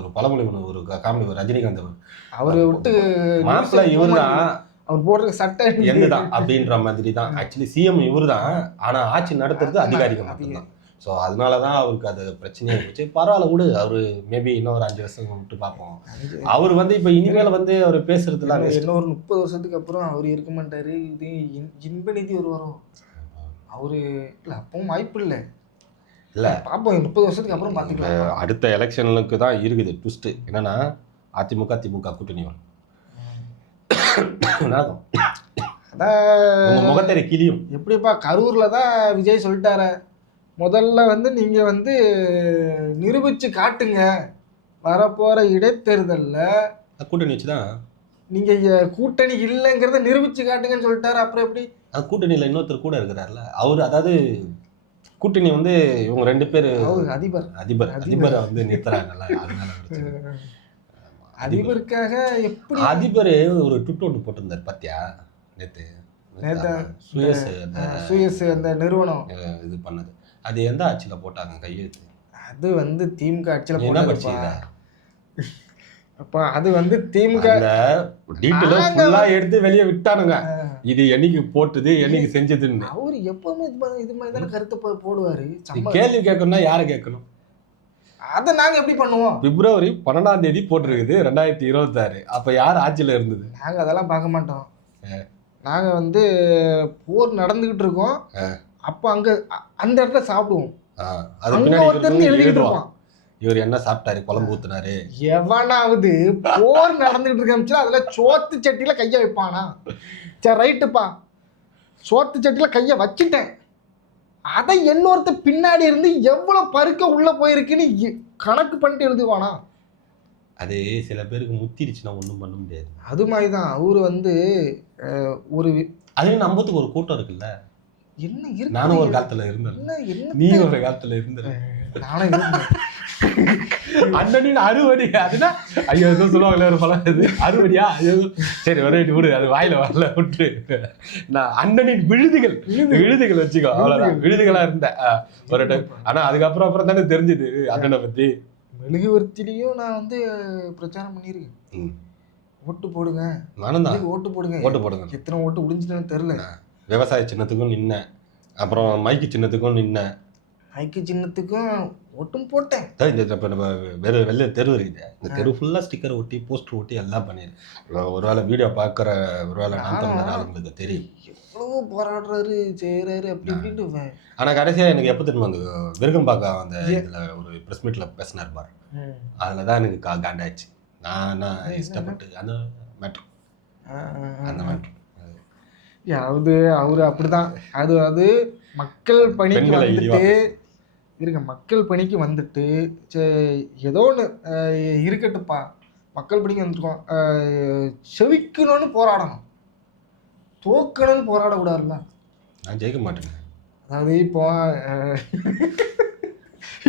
ஒரு பழமொழி ஒன்று, ஒரு காமெடி, ரஜினிகாந்த் அவரை விட்டு மாப்பிள்ளை இவர் தான், அவர் போடுற சட்டை என்னதான் அப்படின்ற மாதிரி தான். ஆக்சுவலி சிஎம் இவர் தான், ஆனால் ஆட்சி நடத்துறது அதிகாரிகள் மட்டும்தான். ஸோ அதனால தான் அவருக்கு அது பிரச்சனையாக இருந்துச்சு. பரவாயில்ல விடு, அவர் மேபி இன்னும் ஒரு 5 வருஷம் விட்டு பார்ப்போம். அவர் வந்து இப்போ இனிமேல் வந்து அவர் பேசுறதுலாம் இன்னும் ஒரு 30 வருஷத்துக்கு அப்புறம் அவர் இருக்க மாட்டாரு. இது இன்ப நிதி ஒரு வரும் அவரு. இல்லை அப்பவும் வாய்ப்பு இல்லை. இல்லை பார்ப்போம், 30 வருஷத்துக்கு அப்புறம் பார்த்துக்கலாம். அடுத்த எலெக்ஷனுக்கு தான் இருக்குது ட்விஸ்ட். என்னன்னா அதிமுக திமுக கூட்டணி வரும். அதான் முகத்தறி கிளியும். எப்படிப்பா, கரூர்ல தான் விஜய் சொல்லிட்டார, முதல்ல வந்து நீங்க வந்து நிரூபிச்சு காட்டுங்க, வரப்போற இடைத்தேர்தல்ல கூட்டணி வச்சுதான் நீங்க கூட்டணி இல்லைங்கிறத நிரூபிச்சு காட்டுங்கன்னு சொல்லிட்டாரு. அப்புறம் எப்படி? அது கூட்டணியில் இன்னொருத்தர் கூட இருக்கிறார்ல அவர், அதாவது கூட்டணி வந்து இவங்க 2 பேர் அதிபரை வந்து நிறுத்துறாங்கல்ல, அதனால அதிபருக்காக எப்படி? அதிபர் ஒரு ட்விட் ஒன்று போட்டிருந்தார் பாத்தியா நேத்து? சுயஸ் அந்த நிறுவனம் இது பண்ணது, அது எந்த ஆட்சியில போட்டாங்க கையெழுத்து? அது வந்து திமுக ஆட்சியில என்ன படிச்சீங்க? அப்ப அது வந்து திமுக டீட்டெயிலா ஃபுல்லா எடுத்து வெளியே விட்டானுங்க. இது என்னைக்கு போட்டது, என்னைக்கு செஞ்சதுன்னு. அவரு எப்பவுமே இது மாதிரி தானே கருத்தை போடுவாரு. கேள்வி கேட்கணும்னா யாரை கேட்கணும்? அதை நாங்க எப்படி பண்ணுவோம்? பிப்ரவரி 12ஆம் தேதி போட்டிருக்குது 2026. அப்ப யார் ஆட்சியில இருந்தது? நாங்க அதெல்லாம் பார்க்க மாட்டோம். நாங்க வந்து போர் நடந்துகிட்டு இருக்கோம், அப்ப அங்க அந்த இடத்துல சாப்பிடுவோம். அது பின்னாடி எழுதிட்டு இருப்பான், இவர் என்ன சாப்பிட்டாரு, குழம்பு ஊத்துனாரு. எவனாவது போர் நடந்துகிட்டு இருக்க அதுல சோத்து சட்டியில கைய வைப்பானா? சரி ரைட்டுப்பா, சோத்து சட்டியில கைய வச்சுட்டேன், அதை இன்னொருத்த பின்னாடி இருந்து எவ்வளவு பருக்க உள்ள போயிருக்குன்னு கணக்கு பண்ணிட்டு எழுதுவானா? அது சில பேருக்கு முத்திருச்சுன்னா ஒன்றும் பண்ண முடியாது. அது மாதிரிதான் அவரு வந்து ஒரு அது நம்பத்துக்கு ஒரு கூட்டம் இருக்குல்ல. என்ன இருக்கு? நானும் ஒரு காலத்துல இருந்தேன், நீ ஒரு காலத்துல இருந்த, நானும் இருந்தேன். அண்ணனின் அறுவடி. அதுனா ஐயோ ஏதோ சொல்லுவாங்களே ஒரு பழம், அது அறுவடியா? சரி ஒரு விடு, அது வாயில வரல விட்டு. நான் அண்ணனின் விழுதுகள் வச்சுக்கோ, அவ்வளவுதான். விழுதுகளா இருந்தேன் ஒரு டைம். ஆனா அதுக்கப்புறம் தானே தெரிஞ்சது அண்ணனை பத்தி. மெழுகுவர்த்திலையும் நான் வந்து பிரச்சாரம் பண்ணியிருக்கேன். ஓட்டு போடுங்க, நானும் தான் ஓட்டு போடுங்க. எத்தனை ஓட்டு முடிஞ்சுன்னு தெரியல. விவசாய சின்னத்துக்கும் நின்ன, அப்புறம் மைக்கு சின்னத்துக்கும் நின்ன. மைக்கு சின்னத்துக்கும் ஓட்டும் போட்டேன். இப்போ நம்ம வெளில தெரு இருக்குது, இந்த தெரு ஃபுல்லாக ஸ்டிக்கர் ஒட்டி போஸ்டர் ஒட்டி எல்லாம் பண்ணிடுறேன். ஒருவேளை வீடியோ பார்க்குற ஒருவேளை ஆளுங்களுக்கு தெரியும் எவ்வளோ போராடுறாரு செய்கிறாரு அப்படி இப்படின்ட்டு. ஆனால் கடைசியாக எனக்கு எப்போ திரும்ப அந்த விருகம்பாக்கம் அந்த இதில் ஒரு ப்ரெஸ் மீட்டில் பேசினார் பாரு, அதில் தான் எனக்கு காண்டாயிடுச்சு. நான் இஷ்டப்பட்டு அந்த மேட்ரு யாவது அவரு அப்படிதான். அது மக்கள் பணிக்கு வந்துட்டு மக்கள் பணிக்கு வந்துட்டு ஏதோ ஒன்று இருக்கட்டுப்பா, மக்கள் படிக்க வந்துருக்கோம். செவிக்கணும்னு போராடணும், தோக்கணும்னு போராடக்கூடாதுல்ல. நான் ஜெயிக்க மாட்டேன். அதாவது இப்போ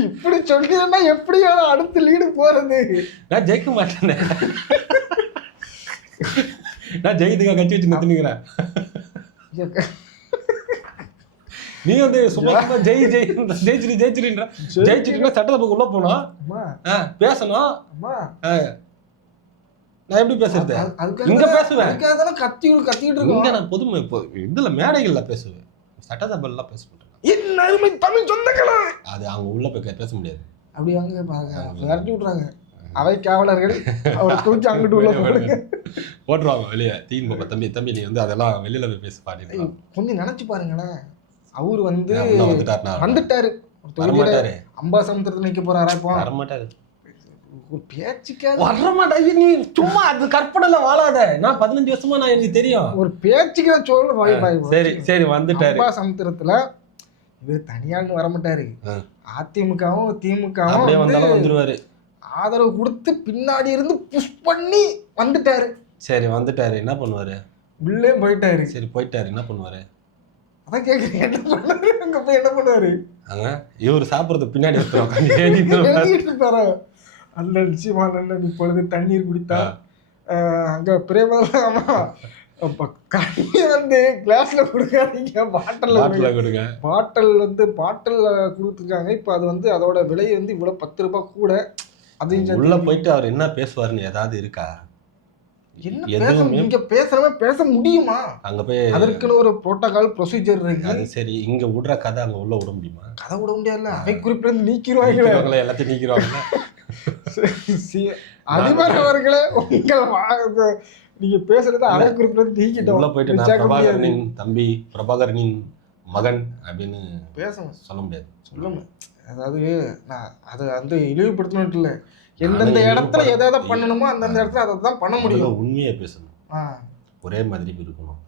இப்படி சொல்லினா எப்படியோ அடுத்த லீடு போறது. நான் ஜெயிக்க மாட்டேன். நான் ஜெயித்துக்கா கட்சி வச்சு நிறுத்தினுக்கிறேன். நீ வந்து சும்மா ஜெயிச்சிருன்ற சட்டத்தை பக்கம் உள்ள போனோம், பேசணும். நான் எப்படி பேசுறது? இங்க பேசுவேன், கத்திட்டு இருக்கோம். நான் பொதுமை இதுல மேடைகள்ல பேசுவேன், சட்டசபைலாம் பேச மாட்டேன். என் அருமை தமிழ் சொந்தங்களா, அது அவங்க உள்ள போய் பேச முடியாது. அப்படி வாங்க விரட்டி விட்றாங்க அவை காவலர்கள். அவரை தூக்கி அங்கிட்டு உள்ள போட்டுருவாங்க வெளியே. திமுக தம்பி தம்பி நீ வந்து அதெல்லாம் வெளியில போய் பேச பாடி கொஞ்சம் நினைச்சு பாருங்களேன். அவரு வந்து வந்துட்டாரு, அம்பாசமுத்திரத்துல நிக்க போறாரா? இப்போ வரமாட்டாரு, பேச்சுக்காக வரமாட்டாரு. நீ சும்மா அது கற்பனைல வாழாத. நான் 15 வருஷமா நான் எனக்கு தெரியும், ஒரு பேச்சுக்கு நான் சொல்றேன். சரி சரி வந்துட்டாரு. அம்பாசமுத்திரத்துல இவர் தனியான்னு வரமாட்டாரு, அதிமுகவும் திமுகவும் வந்துருவாரு, ஆதரவு கொடுத்து பின்னாடி இருந்து புஷ் பண்ணி வந்துட்டாரு. சரி வந்துட்டாரு, என்ன பண்ணுவாரு? உள்ளே போயிட்டாரு. சரி போயிட்டாரு, என்ன பண்ணுவாரு? அதான் கேக்குறேன், என்ன பண்ணாரு? அங்க போய் என்ன பண்ணுவாரு? இவரு சாப்பிடுறது பின்னாடி அண்ணன் சீமான் இப்பொழுது தண்ணீர் குடித்தா அங்க பிரேமமா வந்து கிளாஸ்ல கொடுக்காதீங்க, பாட்டில் கொடுங்க. பாட்டில் வந்து பாட்டில் கொடுத்துருக்காங்க. இப்போ அது வந்து அதோட விலை வந்து இவ்வளோ 10 ரூபாய் கூட. அதையும் உள்ள போயிட்டு அவர் என்ன பேசுவாருன்னு ஏதாவது இருக்கா? இங்க பேசுறவங்க பேச முடியுமா? அங்க போய் அதற்குன்னு ஒரு புரோட்டோகால் ப்ரொசீஜர் இருக்கு. அது சரி, இங்க விடுற கதை அங்க உள்ள விட முடியுமா? கதை விட முடியாதுல்ல, அவை குறிப்பில இருந்து நீக்கிடுவாங்களே, எல்லாத்தையும் நீக்கிடுவாங்க. அதிபர் அவர்களே உங்கள் நீங்க பேசுறது அவை குறிப்பில இருந்து நீக்கிட்டோம். உள்ள போயிட்டு நான் பிரபாகரனின் தம்பி, பிரபாகரனின் மகன் அப்படின்னு பேசணும், சொல்ல முடியாது. சொல்லுங்க. அதாவது நான் அதை வந்து இழிவுபடுத்தணும் இல்லை, எந்தெந்த இடத்துல எதை பண்ணணுமோ அந்தந்த இடத்துல அதை தான் பண்ண முடியும். உண்மையை பேசணும், ஒரே மாதிரி இருக்கணும்.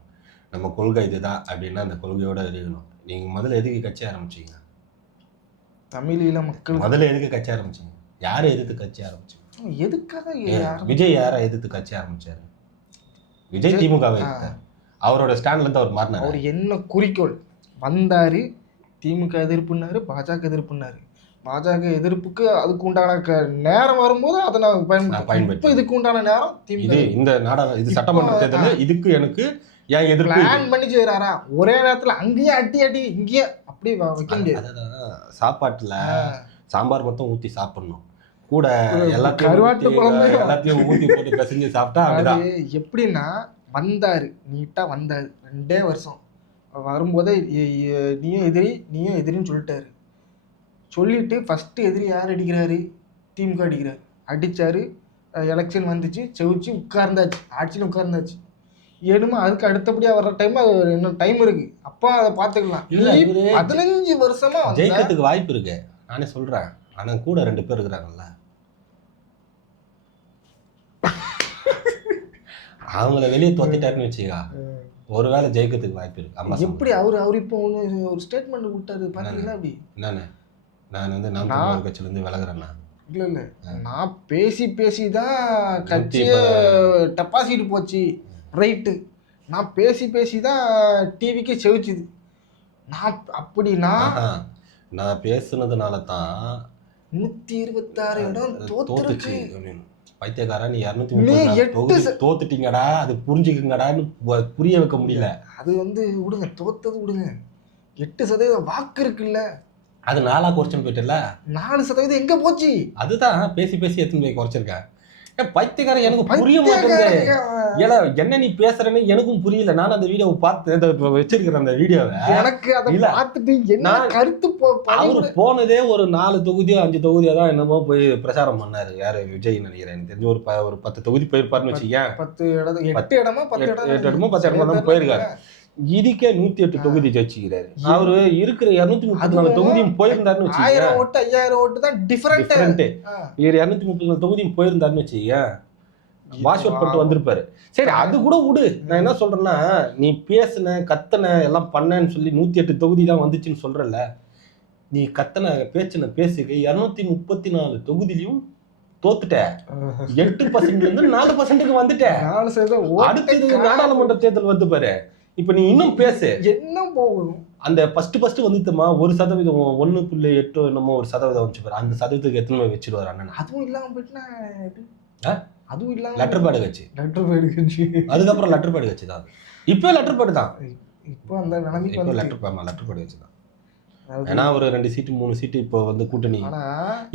நம்ம கொள்கை இதுதான் அப்படின்னா அந்த கொள்கையோட இருக்கணும். நீங்க முதல்ல எதுக்கு கட்சி ஆரம்பிச்சீங்க? தமிழீழ மக்கள் முதல்ல எதுக்கு கட்சி ஆரம்பிச்சீங்க? யாரை எதிர்த்து கட்சி ஆரம்பிச்சீங்க? எதுக்காக? விஜய் யாரை எதிர்த்து கட்சி ஆரம்பிச்சாரு? விஜய் திமுகவை எதிர்த்தார். அவரோட ஸ்டாண்ட்ல இருந்து அவர் மாறினார். அவர் என்ன குறிக்கோள் வந்தாரு? திமுக எதிர்ப்புனாரு, பாஜக எதிர்ப்புனாரு. பாஜக எதிர்ப்புக்கு அதுக்கு உண்டான நேரம் வரும்போது அதை நான் பயன்படுத்தி, இதுக்கு உண்டான நேரம் இது இந்த நாடகம், இது சட்டமன்ற தேர்தல், இதுக்கு எனக்கு ஏன் எதிர்ப்பு பிளான் பண்ணி செய்யறாரா? ஒரே நேரத்துல அங்கேயே அடி இங்கேயே அப்படி வைக்க முடியாது. சாப்பாட்டுல சாம்பார் மட்டும் ஊத்தி சாப்பிடணும், கூட எல்லாத்தையும் ஊத்தி போட்டு பிசைஞ்சு சாப்பிட்டா எப்படின்னா வந்தாரு, நீட்டா வந்தாரு. 2 வருஷம் வரும்போதே நீயும் எதிரின்னு சொல்லிட்டாரு. சொல்லிட்டு ஃபர்ஸ்ட் எதிரி யார் அடிக்கிறாரு? திமுக அடிக்கிறாரு. அடிச்சாரு, எலெக்ஷன் வந்துச்சு, செவிச்சு உட்கார்ந்தாச்சு, ஆட்சியில் உட்கார்ந்தாச்சு. ஏனுமா அதுக்கு அடுத்தபடியாக வர்ற டைம் அது இன்னும் டைம் இருக்கு, அப்போ அதை பார்த்துக்கலாம். இல்லை 15 வருஷமா ஜெயிக்கிறதுக்கு வாய்ப்பு இருக்கு, நானே சொல்றேன். ஆனா கூட 2 பேர் இருக்கிறாங்கல்ல, அவங்கள வெளியே தோத்திட்டாருன்னு வச்சுக்கா, ஒருவேளை ஜெயிக்கிறதுக்கு வாய்ப்பு இருக்கு. எப்படி அவரு இப்போ ஒரு ஸ்டேட்மெண்ட் விட்டாரு பாத்தீங்களா? அப்படி என்னன்னு நான் வந்து நான் கட்சியில இருந்து விலகுறேன்னா இல்ல நான் பேசி தான் கட்சியை டெபாசிட் போச்சு, ரைட்டு. நான் பேசி தான் டிவிக்கே செவிச்சுது. நான் அப்படின்னா நான் பேசுனதுனால தான் 126 இடம் தோத்துச்சு. பைத்தியக்காரா, நீ 230 தோத்துட்டீங்கடா, அது புரிஞ்சுக்குங்கடான்னு புரிய வைக்க முடியல. அது வந்து விடுங்க, தோத்தது விடுங்க, 8% வாக்கு இருக்குல்ல, அது 4 குறைச்சுன்னு போயிட்டுல. 4% எங்க போச்சு? அதுதான் பேசி எத்தனை போய் குறைச்சிருக்கேன். பைத்தியக்காரன், எனக்கு புரிய மாட்டேங்குது. ஏன்னா என்ன நீ பேசுறேன்னு எனக்கும் புரியல. நான் அந்த வீடியோவை பார்த்து வச்சிருக்கிறேன். அந்த வீடியோவை எனக்கு அதை பார்த்துட்டு என்ன கருத்து அவரு போனதே ஒரு 4 தொகுதியோ 5 தொகுதியோ தான் என்னமோ போய் பிரச்சாரம் பண்ணாரு. யாரு? விஜய் நினைக்கிறேன். எனக்கு தெரிஞ்சு ஒரு 10 தொகுதி போயிருப்பாருன்னு வச்சுக்கேன். 8 இடமோ 10 இடமோ தான் போயிருக்காரு. இதுக்கே 108 தொகுதி ஜெயிச்சுக்கிறாரு. அவரு இருக்கிற 234 தொகுதியும் போயிருந்தாருன்னு வச்சுக்கேன். 1000 ஓட்டு 5000 ஓட்டு தான் டிஃபரெண்ட். இவர் 234 தொகுதியும் போயிருந்தாருன்னு வச்சுக்கேன், வாஷ் அவுட் பண்ணிட்டு வந்திருப்பாரு. சரி, அது கூட விடு. நான் என்ன சொல்றேன்னா, நீ பேசுன கத்தனை எல்லாம் பண்ணேன்னு சொல்லி 108 தொகுதி தான் வந்துச்சுன்னு சொல்றல. நீ கத்தனை பேச்சுன பேசுக்கு 234 தொகுதியிலையும் தோத்துட்டேன். 8% இருந்து 4%க்கு வந்துட்டேன். 4% அடுத்தது நாடாளுமன்ற தேர்தல் வந்து பாரு. இப்ப நீ இன்னும் பேசு. என்ன போகும்? அந்த ஃபர்ஸ்ட் வந்துட்டுமா 1% 1.8 என்னமோ ஒரு சதவீதம் வந்துச்சு பாரு. அந்த சதவீதத்துக்கு எத்தனை வச்சிருவாரு அண்ணன்? அதுவும் இல்லாம போயிட்டுனா அதுவும் இல்லாம லெட்டர் பேடு கட்சி. அதுக்கப்புறம் லெட்டர் பேடு கட்சி தான். இப்போ லெட்டர் பேடு தான். இப்போ அந்த நிலைமைக்கு வந்து லெட்டர் பேடு கட்சி தான். ஏன்னா ஒரு 2 சீட்டு 3 சீட்டு இப்போ வந்து கூட்டணி.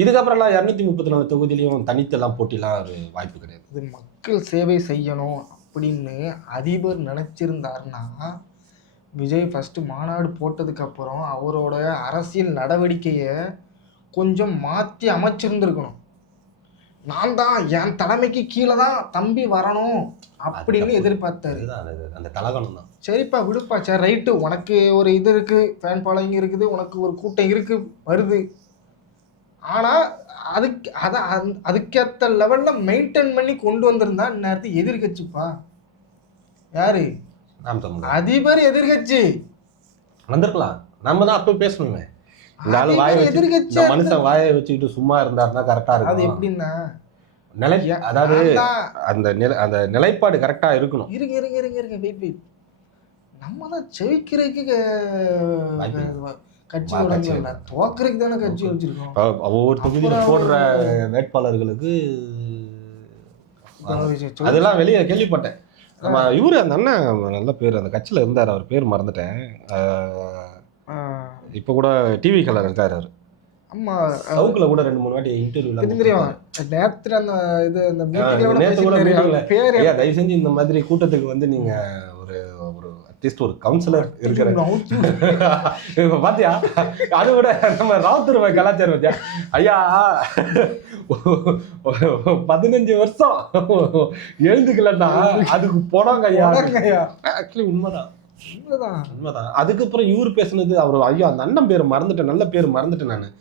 இதுக்கப்புறம்லாம் 234 தொகுதியிலையும் தனித்தெல்லாம் போட்டிலாம் ஒரு வாய்ப்பு கிடையாது. இது மக்கள் சேவை செய்யணும் அப்படின்னு அதிபர் நினைச்சிருந்தாருன்னா விஜய் ஃபர்ஸ்ட் மாநாடு போட்டதுக்கு அப்புறம் அவரோட அரசியல் நடவடிக்கையை கொஞ்சம் மாற்றி அமைச்சிருந்துருக்கணும். நான் தான் என் தலைமைக்கு கீழே தான் தம்பி வரணும் அப்படின்னு எதிர்பார்த்தாரு. அந்த தலகணம் தான். சரிப்பா விடுப்பா, சரி ரைட்டு, உனக்கு ஒரு இது இருக்குது, ஃபேன் ஃபாலோயிங் இருக்குது, உனக்கு ஒரு கூட்டம் இருக்குது வருது. ஆனால் அதுக்கேற்ற லெவலில் மெயின்டைன் பண்ணி கொண்டு வந்திருந்தா இந்நேரத்துக்கு எதிர்கட்சிப்பா. யாரு? அதிபர் எதிர்கட்சி வந்திருக்கலாம். நம்ம தான் அப்போ பேசணுமே. எதிர்கட்சி மனுஷன் வாயை வச்சுக்கிட்டு சும்மா இருந்தாருன்னா கரெக்டா இருக்கும். அது எப்படின்னா அதாவது அந்த நிலைப்பாடு கரெக்டா இருக்கணும். இருங்க வெயிட். நம்ம தான் ஜெயிக்கிறதுக்கு கட்சி உடம்பு தோக்கிறதுக்கு தானே கட்சி வச்சிருக்கோம். ஒவ்வொரு தொகுதியில போடுற வேட்பாளர்களுக்கு அதெல்லாம் வெளியே கேள்விப்பட்டேன். நம்ம இவரு அந்த அண்ணன் நல்ல பேர் அந்த கட்சியில இருந்தார், அவர் பேர் மறந்துட்டேன். இப்போ கூட டிவி கலர் இருக்காரு அவர். ஆமா, சவுக்குல கூட 2-3 வாட்டி இன்டர்வியூல தெரியும். நேத்து அந்த இது அந்த மீட்டிங்ல பேர் ஐயா தயவு செஞ்சு இந்த மாதிரி கூட்டத்துக்கு வந்து நீங்க ஒரு அட்லீஸ்ட் ஒரு கவுன்சிலர் இருக்கிற பாத்தியா, அது விட நம்ம ராவுத்தர் கலாச்சாரம் பாத்தியா ஐயா 15 வருஷம் எழுந்துக்கலன்னா அதுக்கு போனாங்க ஐயா. ஆக்சுவலி உண்மைதான். அதுக்கப்புறம் இவர் பேசுனது அவர் ஐயோ அந்த அண்ணன் பேர் மறந்துட்டேன், நல்ல பேர் மறந்துட்டேன். நான்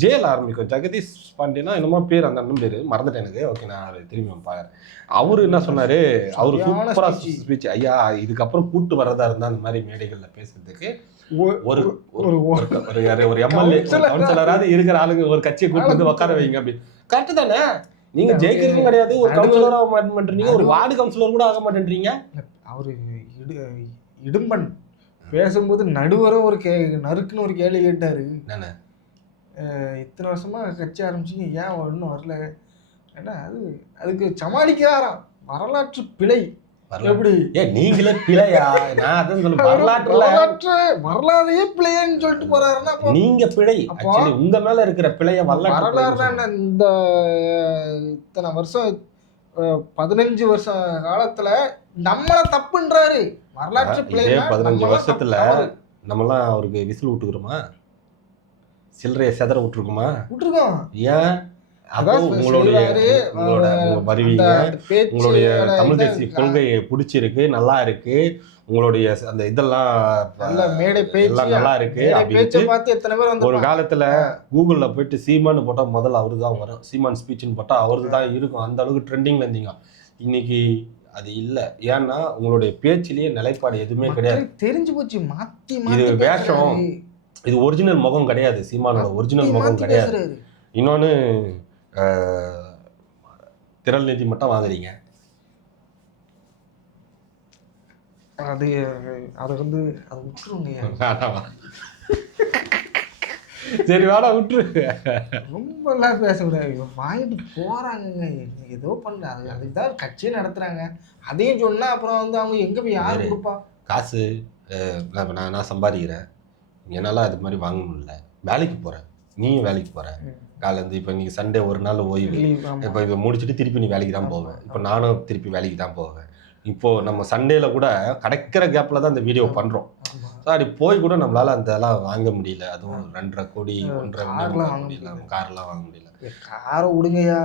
ஜேல ஆரம்பிக்கும் ஜெகதீஷ் பாண்டியனா என்னமோ பேர், அந்த அண்ணன் பேர் மறந்துட்டேன் எனக்கு. ஓகே, நான் திரும்பி பாக்குறேன். அவரு என்ன சொன்னாரு, அவரு சூப்பரா ஸ்பீச். ஐயா இதுக்கப்புறம் கூட்டு வர்றதா இருந்தா அந்த மாதிரி மேடைகள்ல பேசுறதுக்கு ஒரு எம்எல்ஏ கவுன்சிலராவது இருக்கிற ஆளுங்க ஒரு கட்சியை கூட்டு வந்து உட்கார வைங்க அப்படின்னு. கரெக்ட் தானே? நீங்க ஜெயிக்கிறதும் கிடையாது, ஒரு கவுன்சிலரா ஆக மாட்டேன்றீங்க, ஒரு வார்டு கவுன்சிலர் கூட ஆக மாட்டேன்றீங்க. அவரு இடும்பன் பேசும்போது நடுவரும் நறுக்குன்னு ஒரு கேள்வி கேட்டாரு. இத்தனை வருஷமா கட்சி ஆரம்பிச்சிங்க, ஏன் இன்னும் வரல? ஏன்னா அதுக்கு சமாளிக்கிறாராம். வரலாற்று பிழை. எப்படி நீங்களே பிழையா? நான் அதான் சொல்லுவேன், வரலாறையே பிழைன்னு சொல்லிட்டு போறாருன்னா நீங்க பிழை. உங்க மேல இருக்கிற பிழைய வரலாறு. இந்த இத்தனை வருஷம் 15 வருஷம் காலத்துல நம்மள தப்புன்றாரு. வரலாற்று பிழை. 15 வருஷத்துல நம்மலாம் அவருக்கு விசில் விட்டுக்கிறோமா? சில்லறைய செதற விட்டுருக்குமா? விட்டுருக்கோம். ஏன்? உங்களுடைய வருவீங்க, உங்களுடைய தமிழ் தேசிய கொள்கையை பிடிச்சிருக்கு, நல்லா இருக்கு, உங்களுடைய அந்த இதெல்லாம் நல்லா இருக்கு அப்படின்னு ஒரு காலத்துல கூகுள்ல போயிட்டு சீமான்னு போட்டா முதல்ல அவரு தான் வரும். சீமான் ஸ்பீச்னு போட்டா அவருக்கு தான் இருக்கும். அந்த அளவுக்கு ட்ரெண்டிங்ல இருந்தீங்க. இன்னைக்கு அது இல்ல. ஏன்னா உங்களுடைய பேச்சிலேயே நிலைப்பாடு எதுவுமே கிடையாது. தெரிஞ்சு போச்சு. மாத்தி இது வேஷம், இது ஒரிஜினல் முகம் கிடையாது. சீமானோட ஒரிஜினல் முகம் கிடையாது. இன்னொன்னு திரள் நிதி மட்டும் வாங்குறீங்க. அது வந்து அது விட்டுருங்க. சரி வாடா விட்டுரு. ரொம்ப எல்லாம் பேசக்கூடாது. வாங்கிட்டு போறாங்க, ஏதோ பண்ண அதுதான் கட்சியை நடத்துறாங்க. அதையும் சொன்னா அப்புறம் வந்து அவங்க எங்க போய் யாரு கொடுப்பா காசு? நான் சம்பாதிக்கிறேன், என்னால அது மாதிரி வாங்க முடியல. வேலைக்கு போறேன், நீயும் வேலைக்கு போற. காலேருந்து இப்போ நீ சண்டே ஒரு நாள் ஓய்வு, இப்போ இதை முடிச்சுட்டு திருப்பி நீ வேலைக்கு தான் போவேன். இப்போ நானும் திருப்பி வேலைக்கு தான் போவேன். இப்போ நம்ம சண்டேல கூட கிடைக்கிற கேப்ல தான் இந்த வீடியோ பண்றோம். அப்படி போய் கூட நம்மளால அந்த எல்லாம் வாங்க முடியல. அதுவும் 2.5 கோடி 1.5 முடியல, கார்லாம் வாங்க முடியல. காரை விடுங்கயா,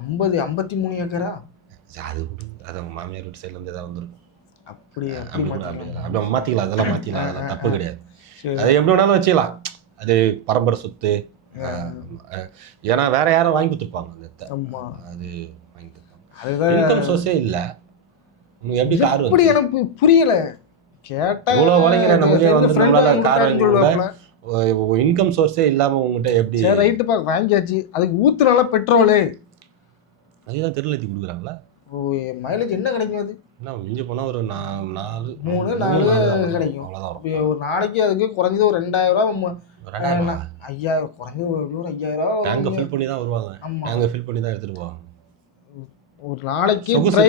53 ஏக்கரா? அது அது அவங்க மாமியார் வீட்டு சைட்ல இருந்து ஏதாவது வந்துருக்கும். அப்படி மாத்திக்கலாம், அதெல்லாம் மாத்திக்கலாம், அதெல்லாம் தப்பு கிடையாது. அது எப்படி வேணாலும் வச்சுக்கலாம். அது பரம்பரை சொத்து. ஏன்னா வேற யாரும் வாங்கி கொடுத்துருப்பாங்க. அது வாங்கி கொடுத்துருப்பாங்க. இன்கம் சோர்ஸே இல்லை. எப்படி கார் எனக்கு புரியல. கேட்டா இவ்வளோ உழைக்கிற நமக்கே வந்து நம்மளால கார் வாங்கி கொடுக்கல. இன்கம் சோர்ஸே இல்லாமல் உங்ககிட்ட எப்படி? சரி ரைட்டுப்பா, வாங்கியாச்சு. அதுக்கு ஊத்துனால பெட்ரோலு அதுதான் தெருளத்தி கொடுக்குறாங்களா? மைலேஜ் என்ன கிடைக்கும்? அது என்ன மிஞ்சி போனால் ஒரு 4 4 கிடைக்கும். அவ்வளோதான் வரும். இப்போ ஒரு நாளைக்கு அதுக்கு குறைஞ்சது ஒரு 2000 2,000 5000 குறைஞ்சது ஒரு 5000 டேங்கை ஃபில் பண்ணி தான் வருவாங்க. ஆமா, டேங்கை ஃபில் பண்ணி தான் எடுத்துகிட்டு போவாங்க. ஒரு நாளைக்கு சொகுசு.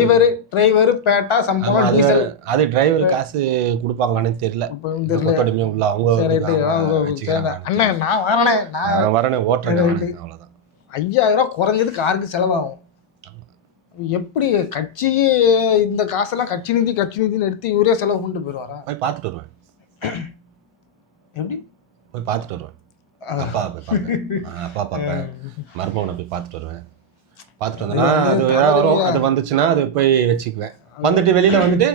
டிரைவர் பேட்டா சம்பளம் டீசல் அது டிரைவர் காசு கொடுப்பாங்களான்னு தெரியல. கொத்தடிமையா உள்ள அவங்க வச்சுக்கிறாங்க. அண்ணா நான் வரனே நான் வரனே ஓட்டுறேன் அவ்வளோதான். 5000 குறைஞ்சது காருக்கு செலவாகும். எப்படி கட்சிக்கு இந்த காசெல்லாம் கட்சி நிதின்னு எடுத்து இவரே செலவு பண்ணிட்டு போயிடுவாரா? போய் பார்த்துட்டு வருவேன். எப்படி போய் பார்த்துட்டு வருவேன். அப்பா போய் பார்ப்பேன், அப்பா பார்ப்பேன், மருமகனை போய் பார்த்துட்டு வருவேன். பார்த்துட்டு வந்தேன்னா அது ஏதாவது வரும், அது வந்துச்சுன்னா அது போய் வச்சுக்குவேன். வந்துட்டு வெளியில வந்துட்டு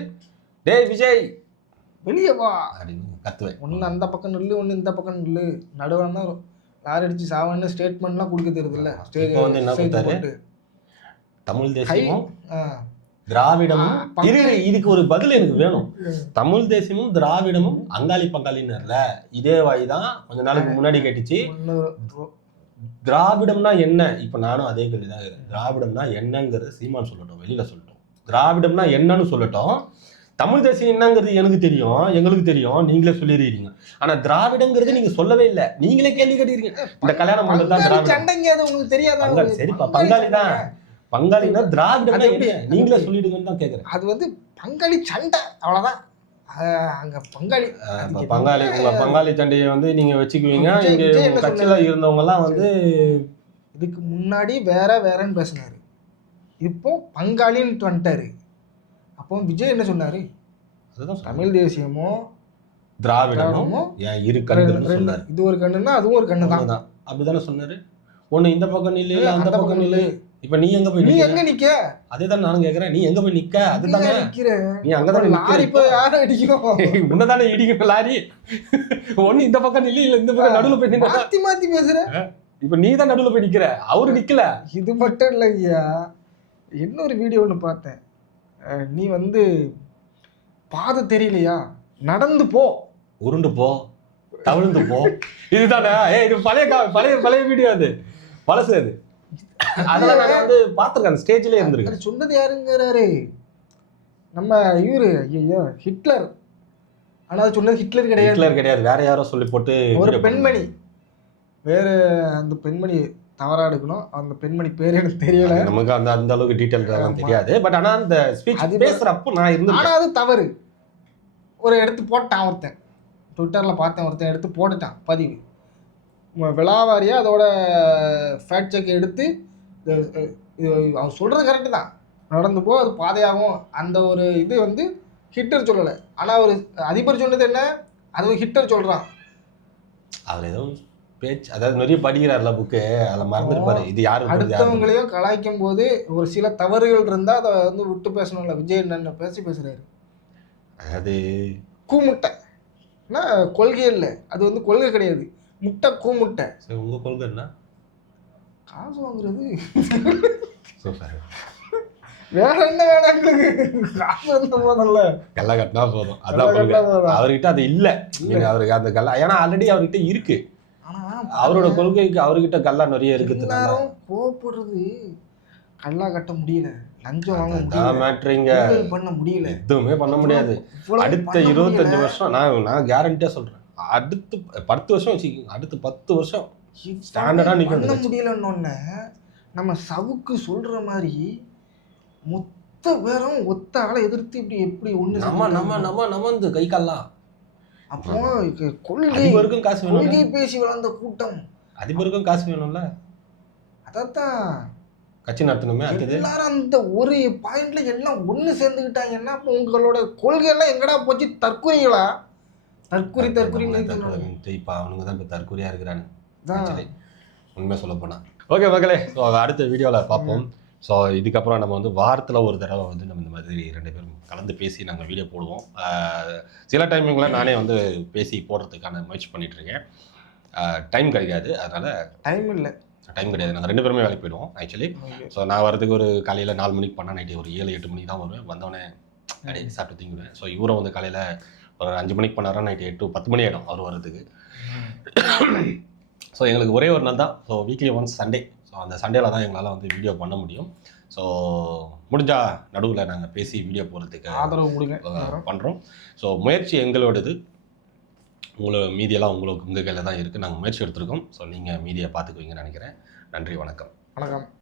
டேய் விஜய் வெளியே வா அப்படின்னு கத்துவேன். ஒன்று அந்த பக்கம் நில்லு, ஒன்று இந்த பக்கம் நில்லு, நடுவானா லாரி அடிச்சு சாவான்னு ஸ்டேட்மெண்ட்லாம் கொடுக்க தெரியுது இல்லை? இப்போ வந்து என்ன கொடுத்தாரு? தமிழ் தேசியமும் திராவிடமும் இதுக்கு ஒரு பதில் எனக்கு வேணும். தமிழ் தேசியமும் திராவிடமும் அங்காளி பங்காளின்னு இதே வாய் தான் கொஞ்ச நாளுக்கு முன்னாடி கேட்டுச்சு. திராவிடம்னா என்ன? இப்ப நானும் அதே கேள்விதான் கேட்கிறேன். திராவிடம்னா என்னங்கிறது சீமான் சொல்லட்டும், வெளியில சொல்லட்டும். திராவிடம்னா என்னன்னு சொல்லட்டும். தமிழ் தேசியம் என்னங்கிறது எனக்கு தெரியும், எங்களுக்கு தெரியும், நீங்களே சொல்லிடுறீங்க. ஆனா திராவிடங்கிறது நீங்க சொல்லவே இல்லை, நீங்களே கேள்வி கேட்டுக்கிறீங்க. இந்த கல்யாணம் பண்ணது தான் திராவிடம். உங்களுக்கு தெரியாதா? சரிப்பா, பங்காளி தான். பங்காளினா திராவிடம் எப்படி நீங்களே சொல்லிடுங்கன்னு தான் கேட்குறேன். அது வந்து பங்காளி சண்டை, அவ்வளோதான். அங்கே பங்காளி உங்க பங்காளி சண்டையை வந்து நீங்க வச்சுக்குவீங்க. இங்க கட்சியில இருந்தவங்கலாம் வந்து இதுக்கு முன்னாடி வேறன்னு பேசினாரு, இப்போ பங்காளின்னு வந்துட்டாரு. அப்போ விஜய் என்ன சொன்னாரு? அதுதான் தமிழ் தேசியமோ திராவிடமோ இரு கண்ணுன்னு சொன்னாரு. இது ஒரு கண்ணுன்னா அதுவும் ஒரு கண்ணு தான். அப்படிதானே சொன்னாரு. ஒண்ணு இந்த பக்கம் நில்லு, அந்த பக்கம் நில்லு. இப்ப நீ எங்க போய் எங்க நிக்க? அதேதான் நானும் கேக்குறேன். நீ எங்க போய் நிக்க? அதுதானே நீ அங்கதானே லாரி. இப்ப யாரும் அடிக்கும்? உன்னதானே இடிக்கும் லாரி. ஒண்ணு இந்த பக்கம் நில்லு, இல்ல இந்த பக்கம் நடுவுல போய் நிக்க. மாத்தி பேசுற. இப்ப நீ தான் நடுவுல போய் நிக்கிற, அவரு நிக்கல. இது மட்டும் இல்லையா, இன்னொரு வீடியோ ஒண்ணு பார்த்தேன். நீ வந்து பாதை தெரியலையா, நடந்து போ, உருண்டு போ, தவிழ்ந்து போ. இதுதானே? இது பழைய வீடியோ, அது பழசு. அது அதெல்லாம் நான் வந்து பார்த்துருக்கேன், ஸ்டேஜ்லேயே இருந்திருக்கேன். சொன்னது யாருங்கிறாரு? நம்ம இவரு ஐயோ ஹிட்லர். ஆனால் சொன்னது ஹிட்லர் கிடையாது, வேற யாரோ சொல்லி போட்டு ஒரு பெண்மணி. வேற அந்த பெண்மணி தவறா எடுக்கணும், அந்த பெண்மணி பேர் எனக்கு தெரியல. நமக்கு அந்த அளவுக்கு டீட்டெயில் தெரியாது. பட் ஆனால் அந்த ஸ்பீச் அது பேசுறப்போ நான் இருந்தேன். ஆனால் அது தவறு. ஒரு எடுத்து போட்டான் ஒருத்தன், ட்விட்டரில் பார்த்தேன், ஒருத்தன் எடுத்து போட்டுட்டான் பதிவு. விழாவாரியாக அதோட ஃபேக்ட் செக் எடுத்து அவன் சொல்கிறது கரெக்டு தான், நடந்து போ, அது பாதையாகும். அந்த ஒரு இது வந்து ஹிட்டர் சொல்லலை. ஆனால் ஒரு அதிபர் சொன்னது என்ன, அது ஹிட்டர் சொல்கிறான். அவர் ஏதோ பேச்சு, அதாவது நிறைய படிக்கிறார்ல புக்கு, அதில் மறந்துருப்பாரு. இது யாரு அடுத்தவங்களையும் கலாய்க்கும் போது ஒரு சில தவறுகள் இருந்தால் அதை வந்து விட்டு பேசணும்ல. விஜய் என்னென்ன பேசுகிறாரு. அது கூமுட்டை கொள்கை இல்லை, அது வந்து கொள்கை கிடையாது, முட்டை கூமுட்டை. சரி, உங்க கொள்கை என்ன? காசு வாங்குறது. சூப்பர். வேற என்ன வேணாங்களுக்கு காசு வந்த போதல்ல, கல்லை கட்டினா போதும், அதான் கொள்கை. அவர்கிட்ட அது இல்லை, அவருக்கு அந்த கல்லை, ஏன்னா ஆல்ரெடி அவர்கிட்ட இருக்கு. அவரோட கொள்கைக்கு அவர்கிட்ட கல்லா நிறைய இருக்குது. போடுறது கல்லா கட்ட முடியல, லஞ்சம் வாங்க பண்ண முடியல, எதுவுமே பண்ண முடியாது. அடுத்த 25 வருஷம் நான் கேரண்டியா சொல்றேன், அடுத்து 10 வருஷம் வச்சுக்கோங்க, அடுத்து 10 வருஷம் ஸ்டாண்டர்டா பண்ண முடியலன்னு நம்ம சவுக்கு சொல்ற மாதிரி மொத்த பேரும் ஒத்த ஆளை எதிர்த்து இப்படி எப்படி ஒண்ணு நம்ம இந்த கை கால்லாம். அப்போ கொள்கை காசு வேணும், கொள்கை பேசி வளர்ந்த கூட்டம், அதிபருக்கும் காசு வேணும்ல, அதான் கட்சி நடத்தணுமே. எல்லாரும் அந்த ஒரு பாயிண்ட்ல எல்லாம் ஒண்ணு சேர்ந்துக்கிட்டாங்கன்னா உங்களோட கொள்கை எல்லாம் எங்கடா போச்சு? தற்கொலைகளா? தற்கொலை இப்ப அவனுங்க தான் இப்ப தற்கொலையா இருக்கிறானு உண்மை சொல்ல போனா. ஓகே மக்களே, ஸோ அடுத்த வீடியோவில் பார்ப்போம். ஸோ இதுக்கப்புறம் நம்ம வந்து வாரத்தில் ஒரு தடவை வந்து நம்ம இந்த மாதிரி 2 பேரும் கலந்து பேசி நாங்கள் வீடியோ போடுவோம். சில டைமிங்கில் நானே வந்து பேசி போடுறதுக்கான முயற்சி பண்ணிகிட்ருக்கேன். டைம் கிடைக்காது, அதனால் டைம் கிடையாது. நாங்கள் 2 பேருமே வேலைக்கு போயிடுவோம் ஆக்சுவலி. ஸோ நான் வரதுக்கு ஒரு காலையில் 4 மணிக்கு பண்ணால் நைட்டு ஒரு 7-8 மணிக்கு தான் வருவேன். வந்தோடனே அப்படியே சாப்பிட்டு தூங்குவேன். ஸோ இவரை வந்து காலையில் ஒரு 5 மணிக்கு பண்ணாரா நைட்டு 10 மணி ஆகிடும் அவர் வர்றதுக்கு. ஸோ எங்களுக்கு ஒரே ஒரு நாள் தான், so weekly once Sunday. So அந்த சண்டேல தான் எங்களால் வந்து வீடியோ பண்ண முடியும். ஸோ முடிஞ்சால் நடுவில் நாங்கள் பேசி வீடியோ போகிறதுக்கு ஆதரவு கொடுங்க பண்ணுறோம். ஸோ முயற்சி எங்களோடது, மீதியெல்லாம் உங்கள் கையில் தான் இருக்குது. நாங்கள் முயற்சி எடுத்திருக்கோம். ஸோ நீங்கள் மீதியை பார்த்துக்குவீங்கன்னு நினைக்கிறேன். நன்றி, வணக்கம். வணக்கம்.